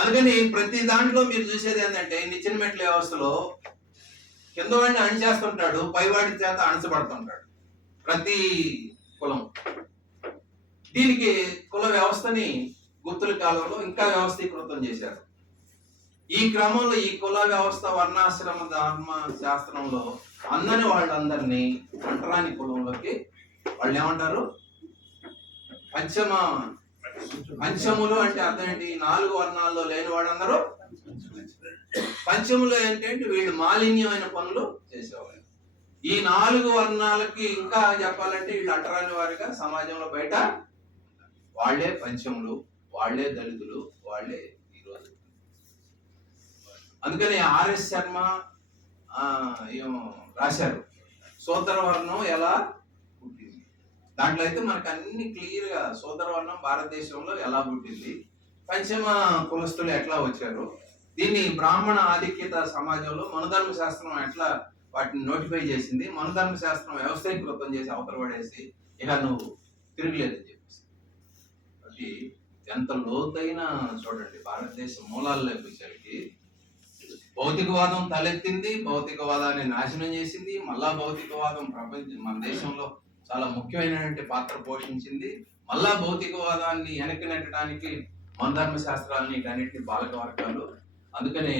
అందుకని ప్రతి దాంట్లో మీరు చూసేది ఏంటంటే నిచ్చెన మెట్ల వ్యవస్థలో కింద వాడిని అణిచేస్తుంటాడు, పైవాడి చేత అణచబడుతుంటాడు ప్రతి కులం. దీనికి కుల వ్యవస్థని గుప్తుల కాలంలో ఇంకా వ్యవస్థీకృతం చేశారు. ఈ క్రమంలో ఈ కుల వ్యవస్థ వర్ణాశ్రమ ధర్మ శాస్త్రంలో అందని వాళ్ళందరినీ అంటరాని కులంలోకి వాళ్ళు ఏమంటారు, పంచములు అంటే అర్థం ఏంటి, 4 వర్ణాల్లో లేని వాళ్ళందరూ పంచములు ఏంటంటే వీళ్ళు మాలిన్యమైన పనులు చేసేవాళ్ళు. ఈ 4 వర్ణాలకి ఇంకా చెప్పాలంటే వీళ్ళు అంటరాని వారిగా సమాజంలో బయట వాళ్లే పంచములు, వాళ్లే దళితులు, వాళ్లే ఈరోజు. అందుకని ఆర్ఎస్ శర్మ రాశారు శూద్రవర్ణం ఎలా పుట్టింది. దాంట్లో అయితే మనకు అన్ని క్లియర్ గా శూద్రవర్ణం భారతదేశంలో ఎలా పుట్టింది, పంచమ కులస్తులు ఎట్లా వచ్చారు, దీన్ని బ్రాహ్మణ ఆధిక్యత సమాజంలో మనుధర్మ శాస్త్రం ఎట్లా వాటిని నోటిఫై చేసింది, మనుధర్మ శాస్త్రం వ్యవస్థీకృతం చేసి అవతల పడేసి ఇక నువ్వు తిరగలేదని చెప్పేసి. అది ఎంత లోతైన చూడండి, భారతదేశ మూలాల్లోకి వచ్చేసరికి భౌతికవాదం తలెత్తింది, భౌతికవాదాన్ని నాశనం చేసింది, మళ్ళా భౌతికవాదం మన దేశంలో చాలా ముఖ్యమైనటువంటి పాత్ర పోషించింది. మళ్ళా భౌతికవాదాన్ని వెనక్కి నెట్టడానికి మనుధర్మ శాస్త్రాలని అన్నింటినీ పాలక వర్గాలు. అందుకనే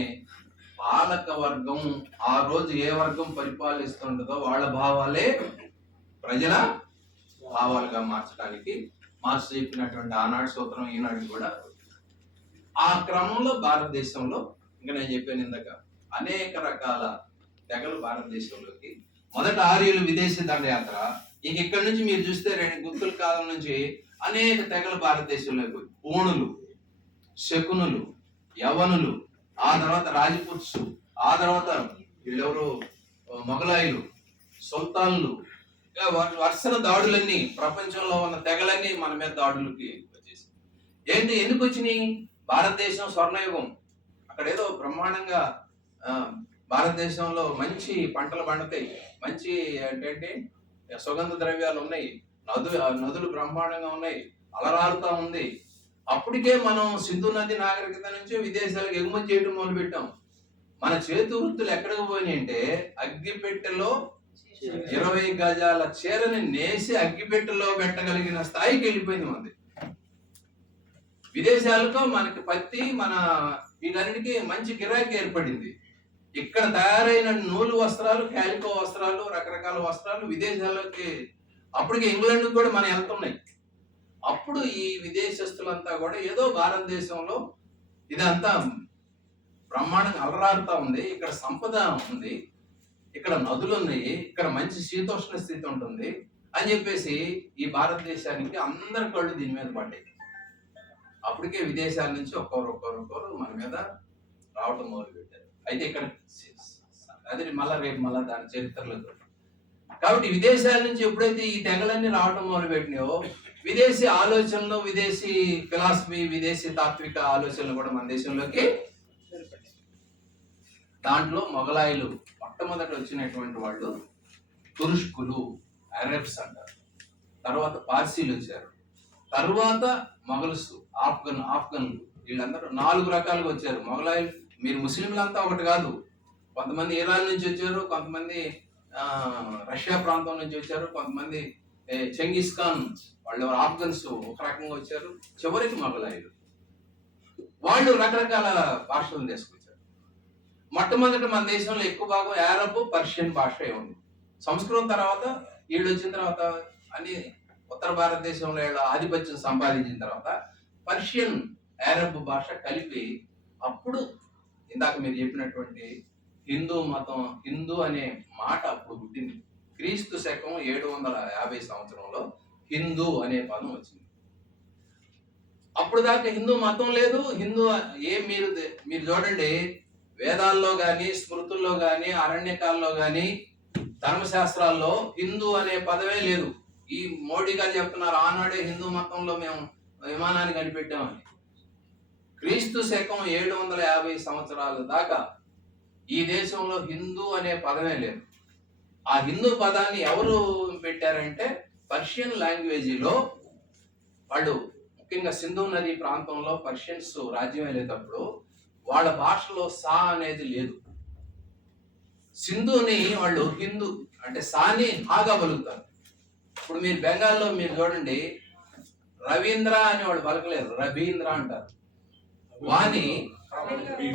పాలక వర్గం ఆ రోజు ఏ వర్గం పరిపాలిస్తుంటుందో వాళ్ళ భావాలే ప్రజల భావాలుగా మార్చడానికి మార్క్స్ చెప్పినటువంటి ఆనాడు సూత్రం ఈనాడు కూడా. ఆ క్రమంలో భారతదేశంలో ఇంకా నేను చెప్పాను ఇందాక అనేక రకాల తెగలు భారతదేశంలోకి. మొదట ఆర్యులు విదేశీ దండయాత్ర, ఇంక ఇక్కడి నుంచి మీరు చూస్తే గుప్తుల కాలం నుంచి అనేక తెగలు భారతదేశంలోకి, పూణులు, శకునులు, యవనులు, ఆ తర్వాత రాజపుత్సు, ఆ తర్వాత వీళ్ళెవరు మొఘలాయులు, సుల్తాన్లు, వరుసన దాడులన్నీ ప్రపంచంలో ఉన్న తెగలన్నీ మన మీద దాడులకి వచ్చేసి ఏంటి, ఎందుకు వచ్చినాయి? భారతదేశం స్వర్ణయుగం, అక్కడ ఏదో బ్రహ్మాండంగా భారతదేశంలో మంచి పంటలు పండుతాయి, మంచి ఏంటంటే సుగంధ ద్రవ్యాలు ఉన్నాయి, నదులు బ్రహ్మాండంగా ఉన్నాయి, అలరారుతా ఉంది. అప్పటికే మనం సింధు నది నాగరికత నుంచి విదేశాలకు ఎగుమతి చేయడం మొదలు పెట్టాం. మన చేతి వృత్తులు ఎక్కడికి పోయినాయి అంటే అగ్గిపెట్టెలో 20 గజాల చీరని నేసి అగ్గిపెట్టెలో పెట్టగలిగిన స్థాయికి వెళ్ళిపోయింది మంది. విదేశాలతో మనకి పత్తి మన వీటన్నిటికీ మంచి గిరాకీ ఏర్పడింది. ఇక్కడ తయారైన నూలు వస్త్రాలు, క్యాలికో వస్త్రాలు, రకరకాల వస్త్రాలు విదేశాల్లోకి అప్పటికి ఇంగ్లాండ్ కూడా మనం వెళ్తున్నాయి. అప్పుడు ఈ విదేశస్తులంతా కూడా ఏదో భారతదేశంలో ఇదంతా బ్రహ్మాండంగా అలరారుతా ఉంది, ఇక్కడ సంపద ఉంది, ఇక్కడ నదులు ఉన్నాయి, ఇక్కడ మంచి శీతోష్ణ స్థితి ఉంటుంది అని చెప్పేసి ఈ భారతదేశానికి అందరి కళ్ళు దీని మీద పడ్డాయి. అప్పటికే విదేశాల నుంచి ఒక్కొక్కరు మన మీద రావటం మొదలు పెట్టారు. అయితే ఇక్కడ అదే మళ్ళా దాని చరిత్రలో. కాబట్టి విదేశాల నుంచి ఎప్పుడైతే ఈ తెగలన్నీ రావటం మొదలు పెట్టినాయో విదేశీ ఆలోచనలు, విదేశీ ఫిలాసఫీ, విదేశీ తాత్విక ఆలోచనలు కూడా మన దేశంలోకి. దాంట్లో మొఘలాయిలు మొట్టమొదట వచ్చినటువంటి వాళ్ళు తురుష్కులు, అరబ్స్ అంటారు. తర్వాత పార్సీలు వచ్చారు. తర్వాత మొఘల్స్, ఆఫ్ఘన్లు, వీళ్ళందరూ 4 రకాలుగా వచ్చారు. మొఘలాయిలు, మీరు ముస్లింలంతా ఒకటి కాదు. కొంతమంది ఇరాన్ నుంచి వచ్చారు, కొంతమంది రష్యా ప్రాంతం నుంచి వచ్చారు, కొంతమంది చెంగిస్ ఖాన్ వాళ్ళు ఆఫ్ఘన్స్ ఒక రకంగా వచ్చారు, చివరికి మొఘలాయిలు. వాళ్ళు రకరకాల భాషలను తీసుకొచ్చారు. మొట్టమొదటి మన దేశంలో ఎక్కువ భాగం అరబ్, పర్షియన్ భాష ఉంది. సంస్కృతం తర్వాత వీళ్ళు వచ్చిన తర్వాత అన్ని ఉత్తర భారతదేశంలో వీళ్ళ ఆధిపత్యం సంపాదించిన తర్వాత పర్షియన్, అరబ్ భాష కలిపి అప్పుడు ఇందాక మీరు చెప్పినటువంటి హిందూ మతం, హిందూ అనే మాట అప్పుడు పుట్టింది. క్రీస్తు శకం 750 సంవత్సరంలో హిందూ అనే పదం వచ్చింది. అప్పుడు దాకా హిందూ మతం లేదు. హిందూ మీరు చూడండి, వేదాల్లో గాని, స్మృతుల్లో గాని, అరణ్యకాల్లో గాని, ధర్మశాస్త్రాల్లో హిందూ అనే పదమే లేదు. ఈ మోడీ గారు చెప్తున్నారు ఆనాడే హిందూ మతంలో మేము విమానాన్ని కనిపెట్టామని. క్రీస్తు శకం 750 సంవత్సరాల దాకా ఈ దేశంలో హిందూ అనే పదమే లేదు. ఆ హిందూ పదాన్ని ఎవరు పెట్టారంటే పర్షియన్ లాంగ్వేజీలో వాళ్ళు, ముఖ్యంగా సింధు నది ప్రాంతంలో పర్షియన్స్ రాజ్యం వెళ్ళేటప్పుడు వాళ్ళ భాషలో సా అనేది లేదు. సింధుని వాళ్ళు హిందూ అంటే సాని హాగా పలుకుతారు. ఇప్పుడు మీరు బెంగాల్లో మీరు చూడండి, రవీంద్ర అని వాళ్ళు పలకలేరు, రవీంద్ర అంటారు. వాని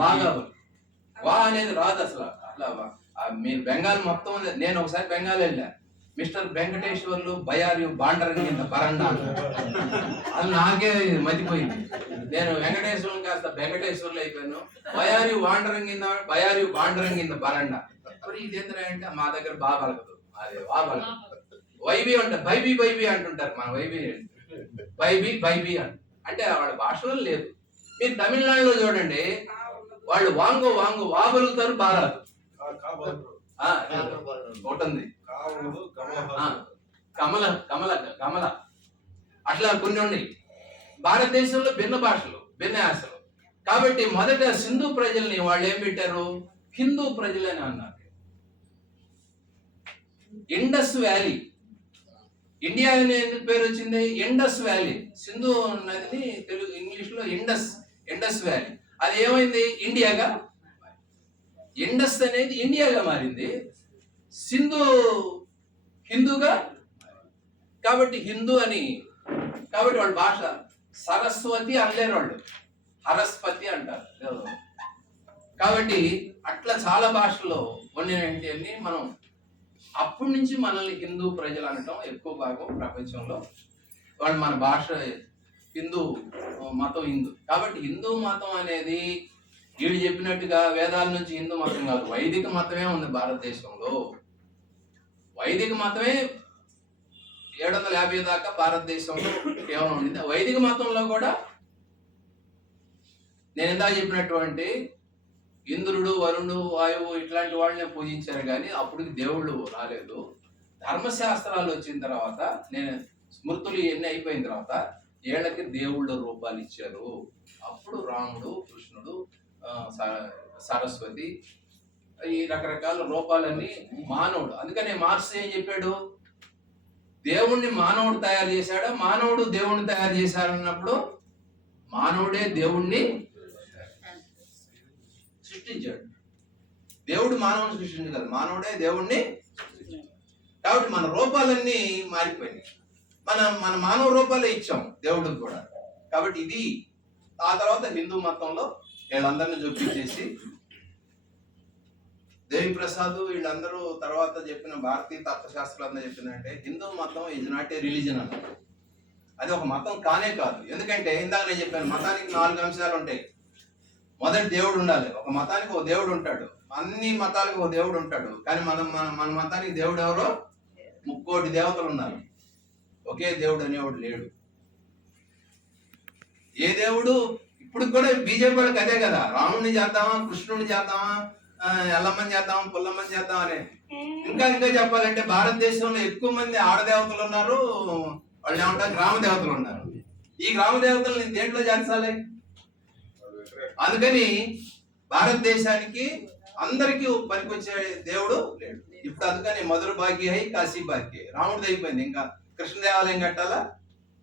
బాగా వా అనేది రాదు అసలు. అట్లా మీరు బెంగాల్ మొత్తం నేను ఒకసారి బెంగాల్ వెళ్ళా. మిస్టర్ వెంకటేశ్వర్లు బయారు బాండరం కింద బరండా అది నాకే మతిపోయింది. నేను వెంకటేశ్వరం కాస్త వెంకటేశ్వర్లు అయిపోయాను. బయారు బాండరం కింద బరండా. ఇదేంద్ర అంటే మా దగ్గర బాగా పలకదు, అదే వా పలకదు. వైబీ అంటారు, బైబీ అంటుంటారు. మన వైబీ అంటే వాళ్ళ భాషలో లేదు. మీరు తమిళనాడులో చూడండి, వాళ్ళు వాంగు వా పలుకుతారు, బారాదు ఒకటి ఉంది, కమల అట్లా కొన్ని ఉన్నాయి. భారతదేశంలో భిన్న భాషలు, భిన్న యాసలు. కాబట్టి మొదట సింధు ప్రజల్ని వాళ్ళు ఏం పెట్టారు, హిందూ ప్రజలని అన్నారు. ఇండస్ వ్యాలీ, ఇండియా అనే ఎందుకు పేరు వచ్చింది? Indus valley. సింధు నదిని తెలుగు ఇంగ్లీష్ లో ఇండస్ వ్యాలీ. అది ఏమైంది? ఇండియాగా. ఇండస్ అనేది ఇండియాగా మారింది, సింధు హిందూగా. కాబట్టి హిందూ అని, కాబట్టి వాళ్ళ భాష సరస్వతి అనలేరు, వాళ్ళు హరస్పతి అంటారు. కాబట్టి అట్లా చాలా భాషల్లో ఉన్నటువంటి అన్ని మనం అప్పటి నుంచి మనల్ని హిందూ ప్రజలు అనటం ఎక్కువ భాగం ప్రపంచంలో. వాళ్ళు మన భాష హిందూ మతం, హిందూ. కాబట్టి హిందూ మతం అనేది వీళ్ళు చెప్పినట్టుగా వేదాల నుంచి హిందూ మతం కాదు, వైదిక మతమే ఉంది భారతదేశంలో. వైదిక మతమే 750 దాకా భారతదేశంలో కేవలం ఉండింది. వైదిక మతంలో కూడా నేను ఇందాక చెప్పినటువంటి ఇంద్రుడు, వరుణుడు, వాయువు ఇట్లాంటి వాళ్ళని పూజించారు, కానీ అప్పటికి దేవుళ్ళు రాలేదు. ధర్మశాస్త్రాలు వచ్చిన తర్వాత, నేను స్మృతులు ఇవన్నీ అయిపోయిన తర్వాత వీళ్ళకి దేవుళ్ళ రూపాలు ఇచ్చారు. అప్పుడు రాముడు, కృష్ణుడు, సరస్వతి, ఈ రకరకాల రూపాలన్నీ మానవుడు. అందుకనే మార్క్స్ ఏం చెప్పాడు, దేవుణ్ణి మానవుడు తయారు చేశాడా, మానవుడు దేవుణ్ణి తయారు చేశాడన్నప్పుడు మానవుడే దేవుణ్ణి సృష్టించాడు. దేవుడు మానవుని సృష్టించలేదు, మానవుడే దేవుణ్ణి. కాబట్టి మన రూపాలన్నీ మారిపోయినాయి. మన మానవ రూపాలే ఇచ్చాం దేవుడికి కూడా. కాబట్టి ఇది ఆ తర్వాత హిందూ మతంలో వీళ్ళందరినీ చూపించేసి దేవి ప్రసాద్ వీళ్ళందరూ తర్వాత చెప్పిన భారతీయ తత్వశాస్త్రాలు అందరూ చెప్పిందంటే హిందూ మతం ఈజ్ నాట్ ఏ రిలీజన్ అన్నారు. అది ఒక మతం కానే కాదు. ఎందుకంటే ఇందాక నేను చెప్పాను, మతానికి 4 అంశాలు ఉంటాయి. మొదటి దేవుడు ఉండాలి. ఒక మతానికి ఒక దేవుడు ఉంటాడు, అన్ని మతాలకు ఒక దేవుడు ఉంటాడు. కానీ మన మతానికి దేవుడు ఎవరో 3 కోటి దేవతలు ఉన్నారు, ఒకే దేవుడు అనేవాడు లేడు. ఏ దేవుడు ఇప్పుడు కూడా బీజేపీ వాళ్ళకి అదే కదా, రాముడిని చేద్దామా, కృష్ణుడిని చేద్దామా, ఎల్లమ్మని చేద్దామా, పుల్లమ్మని చేద్దాం అనే. ఇంకా చెప్పాలంటే భారతదేశంలో ఎక్కువ మంది ఆడదేవతలు ఉన్నారు, వాళ్ళు ఏమంటారు గ్రామ దేవతలు ఉన్నారు. ఈ గ్రామ దేవతలు దేంట్లో చేర్చాలి? అందుకని భారతదేశానికి అందరికీ పనికొచ్చే దేవుడు లేడు. ఇప్పుడు అందుకని మధుర భాగ్య హై కాశీ భాగ్య, రాముడు అయిపోయింది. ఇంకా కృష్ణ దేవాలయం కట్టాలా,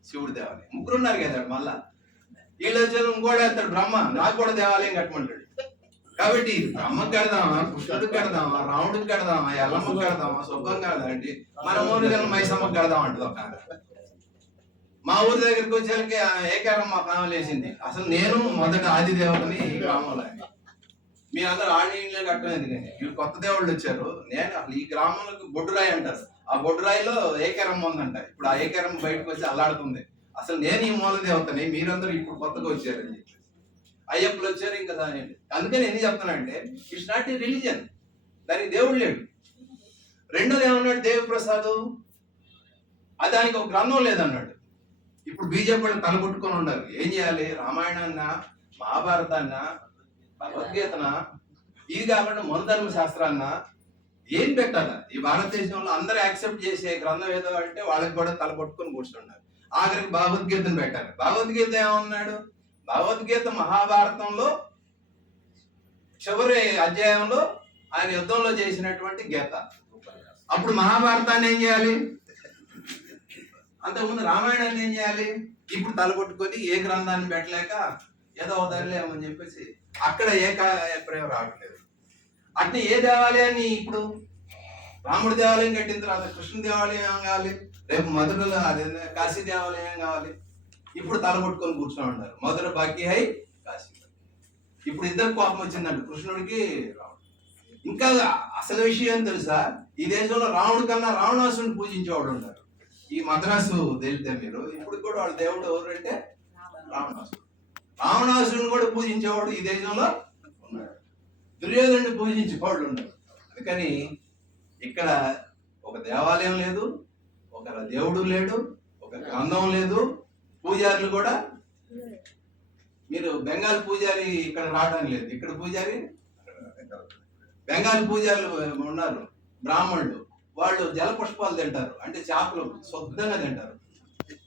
శివుడు దేవాలయం, ముగ్గురు ఉన్నారు కదా. మళ్ళా వీళ్ళు వచ్చారు, ఇంకోటి వేస్తాడు బ్రహ్మ, నాకు కూడా దేవాలయం కట్టమంటాడు. కాబట్టి బ్రహ్మకు కడదామా, కృష్ణుడికి కడదామా, రాముడికి కడదామా, ఎల్లమ్మకి కడదామా, సుబ్బం కడదాం అంటే మన ఊరి దగ్గర మైసమ్మకి కడదాం అంటది ఒక ఆమె. మా ఊరి దగ్గరికి వచ్చేసరికి ఏకారం మా కాలం వేసింది. అసలు నేను మొదట ఆది దేవతని ఈ గ్రామంలో. మీరందరూ ఆడిలో కట్టడం ఎందుకండి, వీళ్ళు కొత్త దేవుళ్ళు వచ్చారు. నేను అసలు ఈ గ్రామంలో బొడ్డురాయి అంటారు, ఆ బొడ్డురాయిలో ఏకరమ్మ ఉందంట. ఇప్పుడు ఆ ఏకరమ్మ బయటకు వచ్చి అల్లాడుతుంది. అసలు నేను ఈ మూల దేవతని, మీరందరూ ఇప్పుడు కొత్తగా వచ్చారని చెప్పి అయ్యప్పలు వచ్చారు. ఇంకా అందుకని ఎందుకు చెప్తానంటే, ఇట్స్ నాట్ ఏ రిలీజన్, దానికి దేవుడు లేడు. రెండోది ఏమన్నాడు దేవప్రసాద్, దానికి ఒక గ్రంథం లేదన్నాడు. ఇప్పుడు బీజేపీ వాళ్ళు తలగొట్టుకొని ఉన్నారు. ఏం చేయాలి, రామాయణాన్న, మహాభారతాన్న, భగవద్గీతన, ఇది కాకుండా మనధర్మ శాస్త్రాన్న ఏం పెట్టాలా? ఈ భారతదేశంలో అందరూ యాక్సెప్ట్ చేసే గ్రంథం ఏదో అంటే వాళ్ళకి కూడా తలపట్టుకొని కూర్చున్నారు. ఆఖరికి భగవద్గీతను పెట్టారు. భగవద్గీత ఏమన్నాడు, భగవద్గీత మహాభారతంలో చివరి అధ్యాయంలో ఆయన యుద్ధంలో చేసినటువంటి గీత. అప్పుడు మహాభారతాన్ని ఏం చేయాలి, అంతకుముందు రామాయణాన్ని ఏం చేయాలి? ఇప్పుడు తలపట్టుకొని ఏ గ్రంథాన్ని పెట్టలేక ఏదో వదలేమని చెప్పేసి అక్కడ ఏకాభిప్రాయం రావట్లేదు. అట్నే ఏ దేవాలయాన్ని, ఇప్పుడు రాముడి దేవాలయం కట్టిన తర్వాత కృష్ణ దేవాలయం కావాలి, రేపు మధురలో అదే కాశీ దేవాలయం కావాలి. ఇప్పుడు తలపట్టుకొని కూర్చొని ఉన్నారు. మధుర భాగ్య హై కాశీ. ఇప్పుడు ఇద్దరు కోపం వచ్చిందండి, కృష్ణుడికి రాముడు. ఇంకా అసలు విషయం తెలుసా, ఈ దేశంలో రాముడి కన్నా రావణాసుని పూజించేవాడు ఉన్నారు. ఈ మద్రాసు తెలితే మీరు, ఇప్పుడు కూడా వాళ్ళ దేవుడు ఎవరంటే రావణాసుడు. రావణాసుడిని కూడా పూజించేవాడు ఈ దేశంలో ఉన్నాడు. దుర్యోధనుడిని పూజించేవాళ్ళు ఉన్నారు. అందుకని ఇక్కడ ఒక దేవాలయం లేదు, ఒక దేవుడు లేడు, ఒక గ్రంథం లేదు, పూజారులు కూడా. మీరు బెంగాల్ పూజారి ఇక్కడ రావడం లేదు, ఇక్కడ పూజారి. బెంగాల్ పూజారులు ఉన్నారు బ్రాహ్మణులు, వాళ్ళు జల పుష్పాలు తింటారు, అంటే చేపలు శుద్ధంగా తింటారు,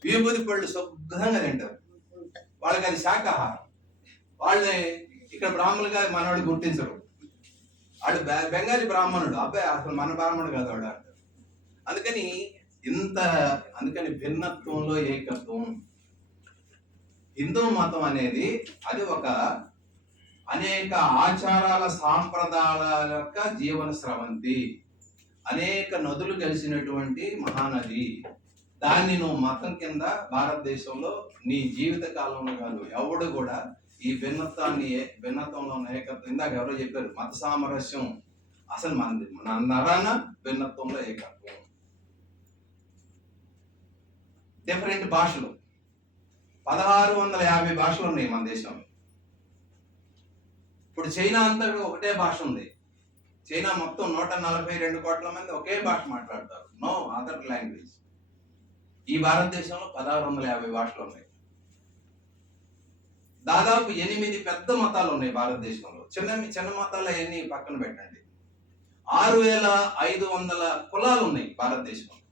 విభూతి పళ్ళు శుద్ధంగా తింటారు. వాళ్ళకి అది శాకాహారం. వాళ్ళని ఇక్కడ బ్రాహ్మణులుగా మనవాడు గుర్తించరు. వాడు బెంగాలీ బ్రాహ్మణుడు, అబ్బాయి అసలు మన బ్రాహ్మణుడు కాదు వాడు అంటారు. అందుకని భిన్నత్వంలో ఏకత్వం. హిందూ మతం అనేది అది ఒక అనేక ఆచారాల సాంప్రదాయాల యొక్క జీవన స్రవంతి, అనేక నదులు కలిసినటువంటి మహానది. దాన్ని నువ్వు మతం కింద భారతదేశంలో నీ జీవిత కాలంలో కాదు ఎవడు కూడా ఈ భిన్నత్వంలో ఉన్న ఏకత్వం. ఇందాక ఎవరో చెప్పారు మత సామరస్యం, అసలు మన నరాన భిన్నత్వంలో ఏకత్వం. డిఫరెంట్ భాషలు, 1650 భాషలు ఉన్నాయి మన దేశంలో. ఇప్పుడు చైనా అంతా ఒకటే భాష ఉంది. చైనా మొత్తం 142 కోట్ల మంది ఒకే భాష మాట్లాడతారు, నో అదర్ లాంగ్వేజ్. ఈ భారతదేశంలో 1650 భాషలు ఉన్నాయి. దాదాపు 8 పెద్ద మతాలు ఉన్నాయి భారతదేశంలో. చిన్న మతాలు అవన్నీ పక్కన పెట్టండి. 6500 కులాలు ఉన్నాయి భారతదేశంలో.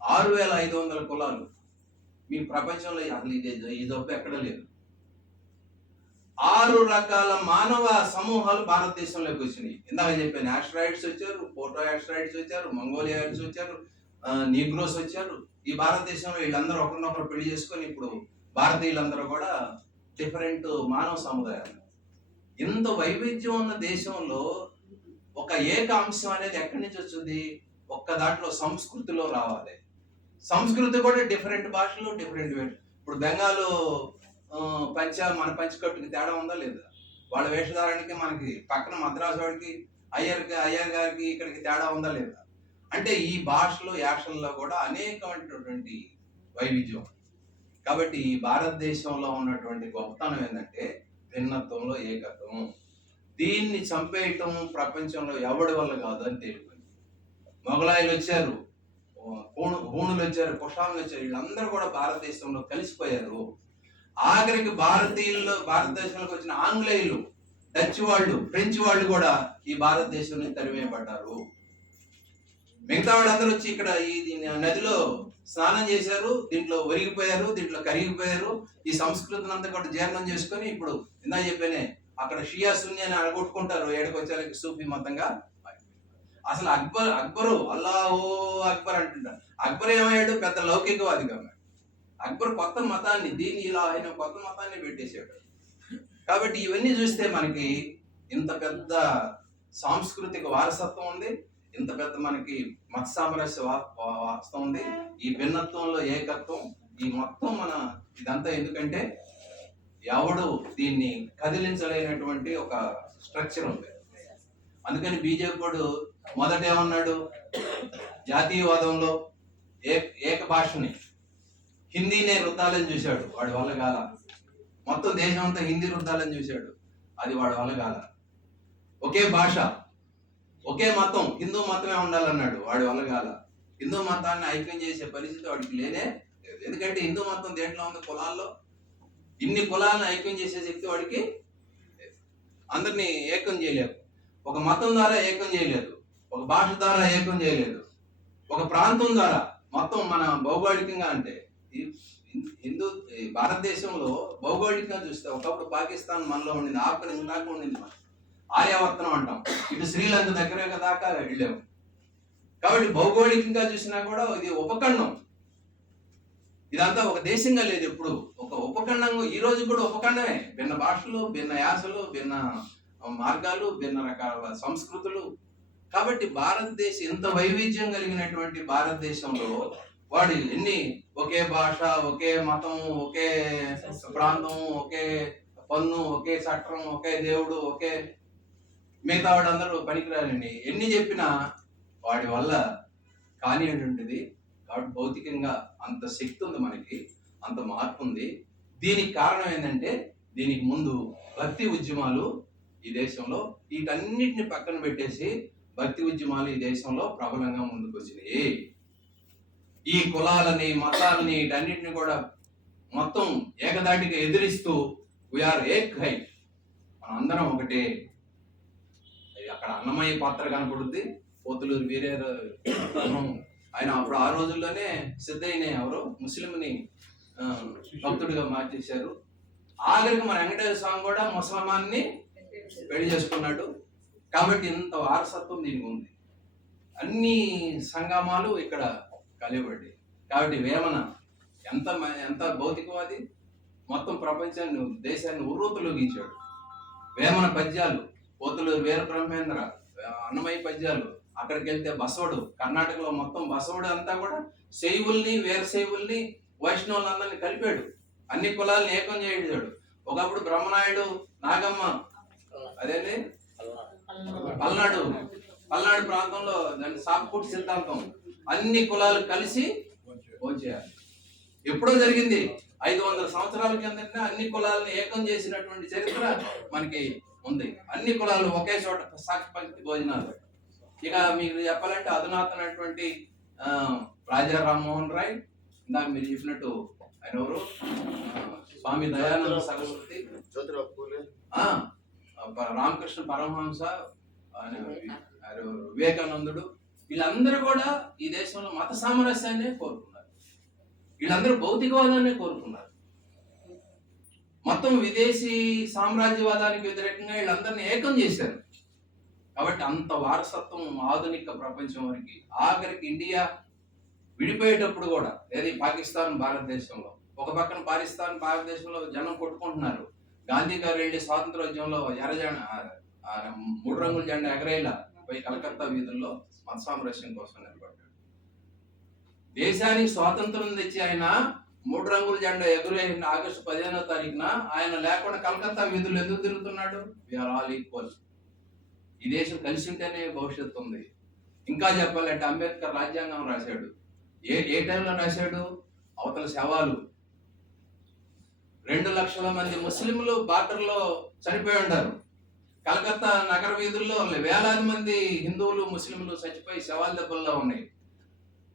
6500 కులాలు. మీ ప్రపంచంలో అసలు ఈ జబ్బు ఎక్కడ లేదు. 6 రకాల మానవ సమూహాలు భారతదేశంలోకి వచ్చినాయి. ఇందాక చెప్పాను, ఆస్ట్రాయిడ్స్ వచ్చారు, పోటో ఆస్ట్రాయిడ్స్ వచ్చారు, మంగోలియాయిడ్స్ వచ్చారు, నీగ్రోస్ వచ్చారు. ఈ భారతదేశంలో వీళ్ళందరూ ఒకరినొకరు పెళ్లి చేసుకొని ఇప్పుడు భారతీయులందరూ కూడా డిఫరెంట్ మానవ సముదాయాలు. ఇంత వైవిధ్యం ఉన్న దేశంలో ఒక ఏక అంశం అనేది ఎక్కడి నుంచి వచ్చింది? ఒక్క దాంట్లో సంస్కృతిలో రావాలి. సంస్కృతి కూడా డిఫరెంట్ భాషలు, డిఫరెంట్ వేష. ఇప్పుడు బెంగాల్ మన పంచకట్టుకి తేడా ఉందా లేదా? వాళ్ళ వేషధారానికి మనకి పక్కన మద్రాసు వాడికి అయ్యర్ గారికి ఇక్కడికి తేడా ఉందా లేదా? అంటే ఈ భాషలు యాషల్లో కూడా అనేకమైనటువంటి వైవిధ్యం. కాబట్టి ఈ భారతదేశంలో ఉన్నటువంటి గొప్పతనం ఏంటంటే భిన్నత్వంలో ఏకత్వం. దీన్ని చంపేయటం ప్రపంచంలో ఎవడి వల్ల కాదు అని తేలిపోయింది. మొఘలాయిలు వచ్చారు, హూణులు వచ్చారు, కుషానులు వచ్చారు, వీళ్ళందరూ కూడా భారతదేశంలో కలిసిపోయారు. ఆఖరికి భారతదేశంలోకి వచ్చిన ఆంగ్లేయులు, డచ్ వాళ్ళు, ఫ్రెంచ్ వాళ్ళు కూడా ఈ భారతదేశం నుంచి తరివేయబడ్డారు. మిగతా వాళ్ళందరూ వచ్చి ఇక్కడ ఈ నదిలో స్నానం చేశారు, దీంట్లో ఒరిగిపోయారు, దీంట్లో కరిగిపోయారు. ఈ సంస్కృతిని అంతా కూడా జీర్ణం చేసుకొని ఇప్పుడు ఇందా చెప్పానే అక్కడ షియా సున్ని అని అడగొట్టుకుంటారు, ఏడుకొచ్చేలకి సూఫీ మతంగా. అసలు అక్బరు అల్లాహో అక్బర్ అంటుంటారు. అక్బర్ ఏమయ్యాడు? పెద్ద లౌకికవాదిగా ఉన్నాడు. అక్బర్ కొత్త మతాన్ని, దీన్ని ఇలా ఆయన కొత్త మతాన్ని పెట్టేశాడు. కాబట్టి ఇవన్నీ చూస్తే మనకి ఇంత పెద్ద సాంస్కృతిక వారసత్వం ఉంది, ఇంత పెద్ద మనకి మత సామరస్య వాస్తవం ఉంది, ఈ భిన్నత్వంలో ఏకత్వం, ఈ మొత్తం మన ఇదంతా ఎందుకంటే ఎవడు దీన్ని కదిలించలేనటువంటి ఒక స్ట్రక్చర్ ఉంది. అందుకని బీజేపీ వాడు మొదట ఏమన్నాడు? జాతీయవాదంలో ఏక భాషని, హిందీనే రుద్దాలని చూశాడు, వాడి వల్ల కాల. మొత్తం దేశం అంతా హిందీ రుద్దాలని చూశాడు, అది వాడి వల్ల కాల. ఒకే భాష, ఒకే మతం, హిందూ మతమే ఉండాలన్నాడు, వాడి వల్ల కాల. హిందూ మతాన్ని ఐక్యం చేసే పరిస్థితి వాడికి లేనే లేదు. ఎందుకంటే హిందూ మతం దేంట్లో ఉంది? కులాల్లో. ఇన్ని కులాలను ఐక్యం చేసే శక్తి వాడికి లేదు. అందరినీ ఏకం చేయలేదు, ఒక మతం ద్వారా ఏకం చేయలేదు, ఒక భాష ద్వారా ఏకం చేయలేదు, ఒక ప్రాంతం ద్వారా మొత్తం. మన భౌగోళికంగా అంటే భారతదేశంలో భౌగోళికంగా చూస్తే ఒకప్పుడు పాకిస్తాన్ మనలో ఉండింది, ఆఫ్ఘనిస్తాన్ దాకా ఉండింది. మనం ఆర్యావర్తనం అంటాం, ఇటు శ్రీలంక దగ్గర దాకా వెళ్ళాము. కాబట్టి భౌగోళికంగా చూసినా కూడా ఇది ఉపఖండం, ఇదంతా ఒక దేశంగా లేదు. ఎప్పుడు ఒక ఉపఖండంగా, ఈ రోజు కూడా ఉపఖండమే. భిన్న భాషలు, భిన్న యాసలు, భిన్న మార్గాలు, భిన్న రకాల సంస్కృతులు. కాబట్టి భారతదేశం, ఇంత వైవిధ్యం కలిగినటువంటి భారతదేశంలో వాడు ఎన్ని, ఒకే భాష, ఒకే మతం, ఒకే ప్రాంతం, ఒకే పన్ను, ఒకే చట్టం, ఒకే దేవుడు, ఒకే మిగతా వాడందరూ పనికిరాలండి. ఎన్ని చెప్పినా వాడి వల్ల కానిటువంటిది. కాబట్టి భౌతికంగా అంత శక్తి ఉంది మనకి, అంత మార్పు ఉంది. దీనికి కారణం ఏంటంటే, దీనికి ముందు భక్తి ఉద్యమాలు ఈ దేశంలో, వీటన్నిటిని పక్కన పెట్టేసి భక్తి ఉద్యమాలు ఈ దేశంలో ప్రబలంగా ముందుకు వచ్చినాయి. ఈ కులాలని, మతాలని, వీటన్నిటిని కూడా మొత్తం ఏకదాటిగా ఎదిరిస్తూ వీఆర్ ఏక్ హై, మనందరం ఒకటే. అక్కడ అన్నమయ్య పాత్ర కనపడుద్ది, పోతులూరు వీరేరు ఆయన అప్పుడు ఆ రోజుల్లోనే సిద్ధయ్యని ఎవరు ముస్లింని భక్తుడిగా మార్చేశారు. ఆఖరికి మన వెంకటేశ్వర స్వామి కూడా ముసల్మాన్ని పెళ్లి చేసుకున్నాడు. కాబట్టి ఇంత వారసత్వం దీనికి ఉంది. అన్ని సంగమాలు ఇక్కడ కలియబడ్డాయి. కాబట్టి వేమన ఎంత భౌతికవాది, మొత్తం ప్రపంచాన్ని, దేశాన్ని ఉర్రూతలోగించాడు. వేమన పద్యాలు, పోతులూరు వీర బ్రహ్మేంద్ర, అన్నమయ్య పద్యాలు, అక్కడికి వెళ్తే బసవుడు, కర్ణాటకలో మొత్తం బసవుడు అంతా కూడా శైవుల్ని, వీరశైవుల్ని, వైష్ణవులందరినీ కలిపాడు, అన్ని కులాలను ఏకం చేయించాడు. ఒకప్పుడు బ్రహ్మనాయుడు, నాగమ్మ, అదేంటి పల్నాడు ప్రాంతంలో దాన్ని సాపుట్ సిద్ధాంతం, అన్ని కులాలు కలిసి భోంచేయాలి. ఎప్పుడో జరిగింది, 500 సంవత్సరాల కిందట అన్ని కులాలను ఏకం చేసినటువంటి చరిత్ర మనకి ఉంది. అన్ని కులాలు ఒకే చోట సాక్షి భోజనాలు. ఇక మీకు చెప్పాలంటే అధునాతనటువంటి రాజా రామ్మోహన్ రాయ్, ఇందాక మీరు చెప్పినట్టు ఆయన ఎవరు, స్వామి దయానంద సరస్వతి, రామకృష్ణ పరమహంస, వివేకానందుడు, వీళ్ళందరూ కూడా ఈ దేశంలో మత సామరస్యాన్ని కోరుకున్నారు. వీళ్ళందరూ భౌతికవాదాన్ని కోరుకున్నారు. మొత్తం విదేశీ సామ్రాజ్యవాదానికి వ్యతిరేకంగా వీళ్ళందరినీ ఏకం చేశారు. కాబట్టి అంత వారసత్వం ఆధునిక ప్రపంచం వరకు, ఆఖరికి ఇండియా విడిపోయేటప్పుడు కూడా, ఏది పాకిస్తాన్ భారతదేశంలో, ఒక పక్కన పాకిస్తాన్ భారతదేశంలో జనం కొట్టుకుంటున్నారు. గాంధీ గారు వెళ్ళి స్వాతంత్రోద్యమంలో ఎర్రజెండా, 3 రంగుల జెండా ఎగరేలా పోయి కలకత్తా వీధుల్లో మత సామరస్యం కోసం నిలబడ్డాడు. దేశానికి స్వాతంత్రం తెచ్చి ఆయన 3 రంగుల జెండా ఎగురేసిన ఆగస్టు 15వ తారీఖున ఆయన లేకుండా కలకత్తా వీధులు ఎందుకు తిరుగుతున్నాడు? We are all equal. ఈ దేశం కలిసి ఉంటేనే భవిష్యత్తు ఉంది. ఇంకా చెప్పాలంటే అంబేద్కర్ రాజ్యాంగం రాశాడు. ఏ టైంలో రాశాడు? అవతల శవాలు 2 లక్షల మంది ముస్లింలు బార్డర్లో చనిపోయి ఉంటారు. కలకత్తా నగర వీధుల్లో వేలాది మంది హిందువులు, ముస్లింలు చచ్చిపోయి శవాల దెబ్బల్లో ఉన్నాయి.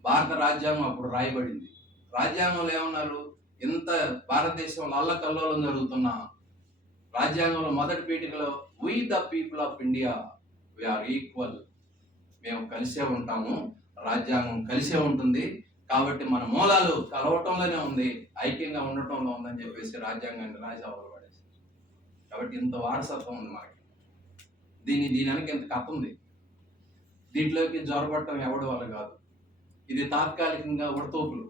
భారత రాజ్యాంగం అప్పుడు రాయబడింది. రాజ్యాంగంలో ఏమన్నారు? ఇంత భారతదేశంలో అల్లకల్లోలం జరుగుతున్న రాజ్యాంగంలో మొదటి పీఠికలో we the people of India we are equal, మేము కలిసే ఉంటాము, రాజ్యాంగం కలిసే ఉంటుంది. కాబట్టి మన మూలాలు కలవటంలోనే ఉంది, ఐక్యంగా ఉండటంలో ఉందని చెప్పేసి రాజ్యాంగాన్ని రాసి అవలబడేసి. కాబట్టి ఇంత వారసత్వం ఉంది మనకి. దీనికి ఇంత కథ ఉంది. దీంట్లోకి జ్వరపడటం ఎవడి వల్ల కాదు. ఇది తాత్కాలికంగా ఉడతోపులు.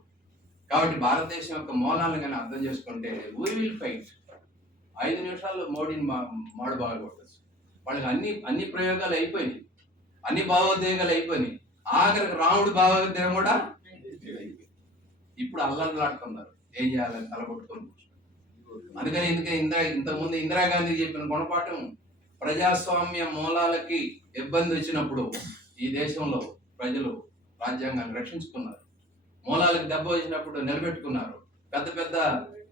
కాబట్టి భారతదేశం యొక్క మూలాలను కానీ అర్థం చేసుకుంటే వీ విల్ ఫైట్. 5 నిమిషాల్లో మోడీని మాడు బాగా కొట్టచ్చు. వాళ్ళకి అన్ని ప్రయోగాలు అయిపోయినాయి, అన్ని భావోద్వేగాలు అయిపోయినాయి. ఆఖరికి రాముడు భావోద్వేగం కూడా ఇప్పుడు అల్లర్లాడుతున్నారు. ఏం చేయాలని తలపట్టుకొని. అందుకని ఇంతకుముందు ఇందిరాగాంధీ చెప్పిన గుణపాఠం, ప్రజాస్వామ్య మూలాలకి ఇబ్బంది వచ్చినప్పుడు ఈ దేశంలో ప్రజలు రాజ్యాంగాన్ని రక్షించుకున్నారు. మూలాలకు దెబ్బ వచ్చినప్పుడు నిలబెట్టుకున్నారు. పెద్ద పెద్ద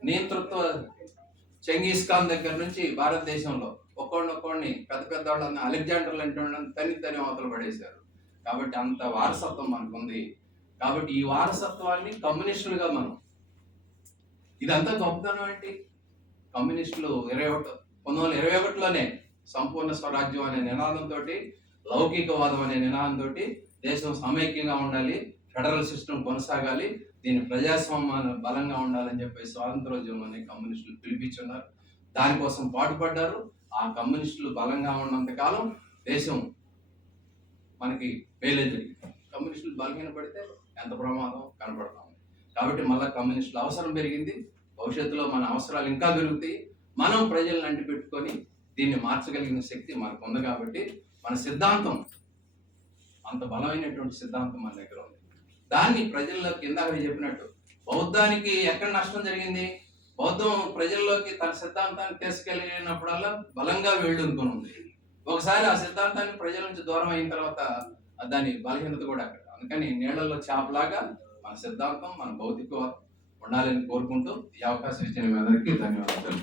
నియంతృత్వ చెంగీస్ ఖాన్ దగ్గర నుంచి భారతదేశంలో ఒక్కొక్కడిని పెద్ద వాళ్ళని అలెగ్జాండర్ లాంటి తని అవతల పడేశారు. కాబట్టి అంత వారసత్వం మనకు ఉంది. కాబట్టి ఈ వారసత్వాన్ని కమ్యూనిస్టులుగా మనం, ఇదంతా గొప్పతనం ఏంటి? కమ్యూనిస్టులు 1921లోనే సంపూర్ణ స్వరాజ్యం అనే నినాదంతో, లౌకికవాదం అనే నినాదంతో దేశం సమైక్యంగా ఉండాలి, ఫెడరల్ సిస్టమ్ కొనసాగాలి, దీని ప్రజాస్వామ్యం బలంగా ఉండాలని చెప్పి స్వాతంత్రోద్యమాన్ని కమ్యూనిస్టులు పిలిపించున్నారు. దానికోసం పాటుపడ్డారు. ఆ కమ్యూనిస్టులు బలంగా ఉన్నంత కాలం దేశం మనకి వేలే జరిగింది. కమ్యూనిస్టులు బలహీనపడితే ఎంత ప్రమాదం కనపడతాం. కాబట్టి మళ్ళీ కమ్యూనిస్టుల అవసరం పెరిగింది. భవిష్యత్తులో మన అవసరాలు ఇంకా పెరుగుతాయి. మనం ప్రజలను అంటిపెట్టుకొని దీన్ని మార్చగలిగిన శక్తి మనకు ఉంది. కాబట్టి మన సిద్ధాంతం అంత బలమైనటువంటి సిద్ధాంతం మన దగ్గర ఉంది. దాన్ని ప్రజల్లోకి ఇందాక చెప్పినట్టు బౌద్ధానికి ఎక్కడ నష్టం జరిగింది? బౌద్ధం ప్రజల్లోకి తన సిద్ధాంతాన్ని తీసుకెళ్ళినప్పుడల్లా బలంగా వేళ్ళునుకొని ఉంది. ఒకసారి ఆ సిద్ధాంతాన్ని ప్రజల నుంచి దూరం అయిన తర్వాత దాని బలహీనత కూడా అక్కడ. అందుకని నీళ్లలో చేపలాగా మన సిద్ధాంతం, మన భౌతికవాదం ఉండాలని కోరుకుంటూ ఈ అవకాశం ఇచ్చిన మీ అందరికీ ధన్యవాదాలు.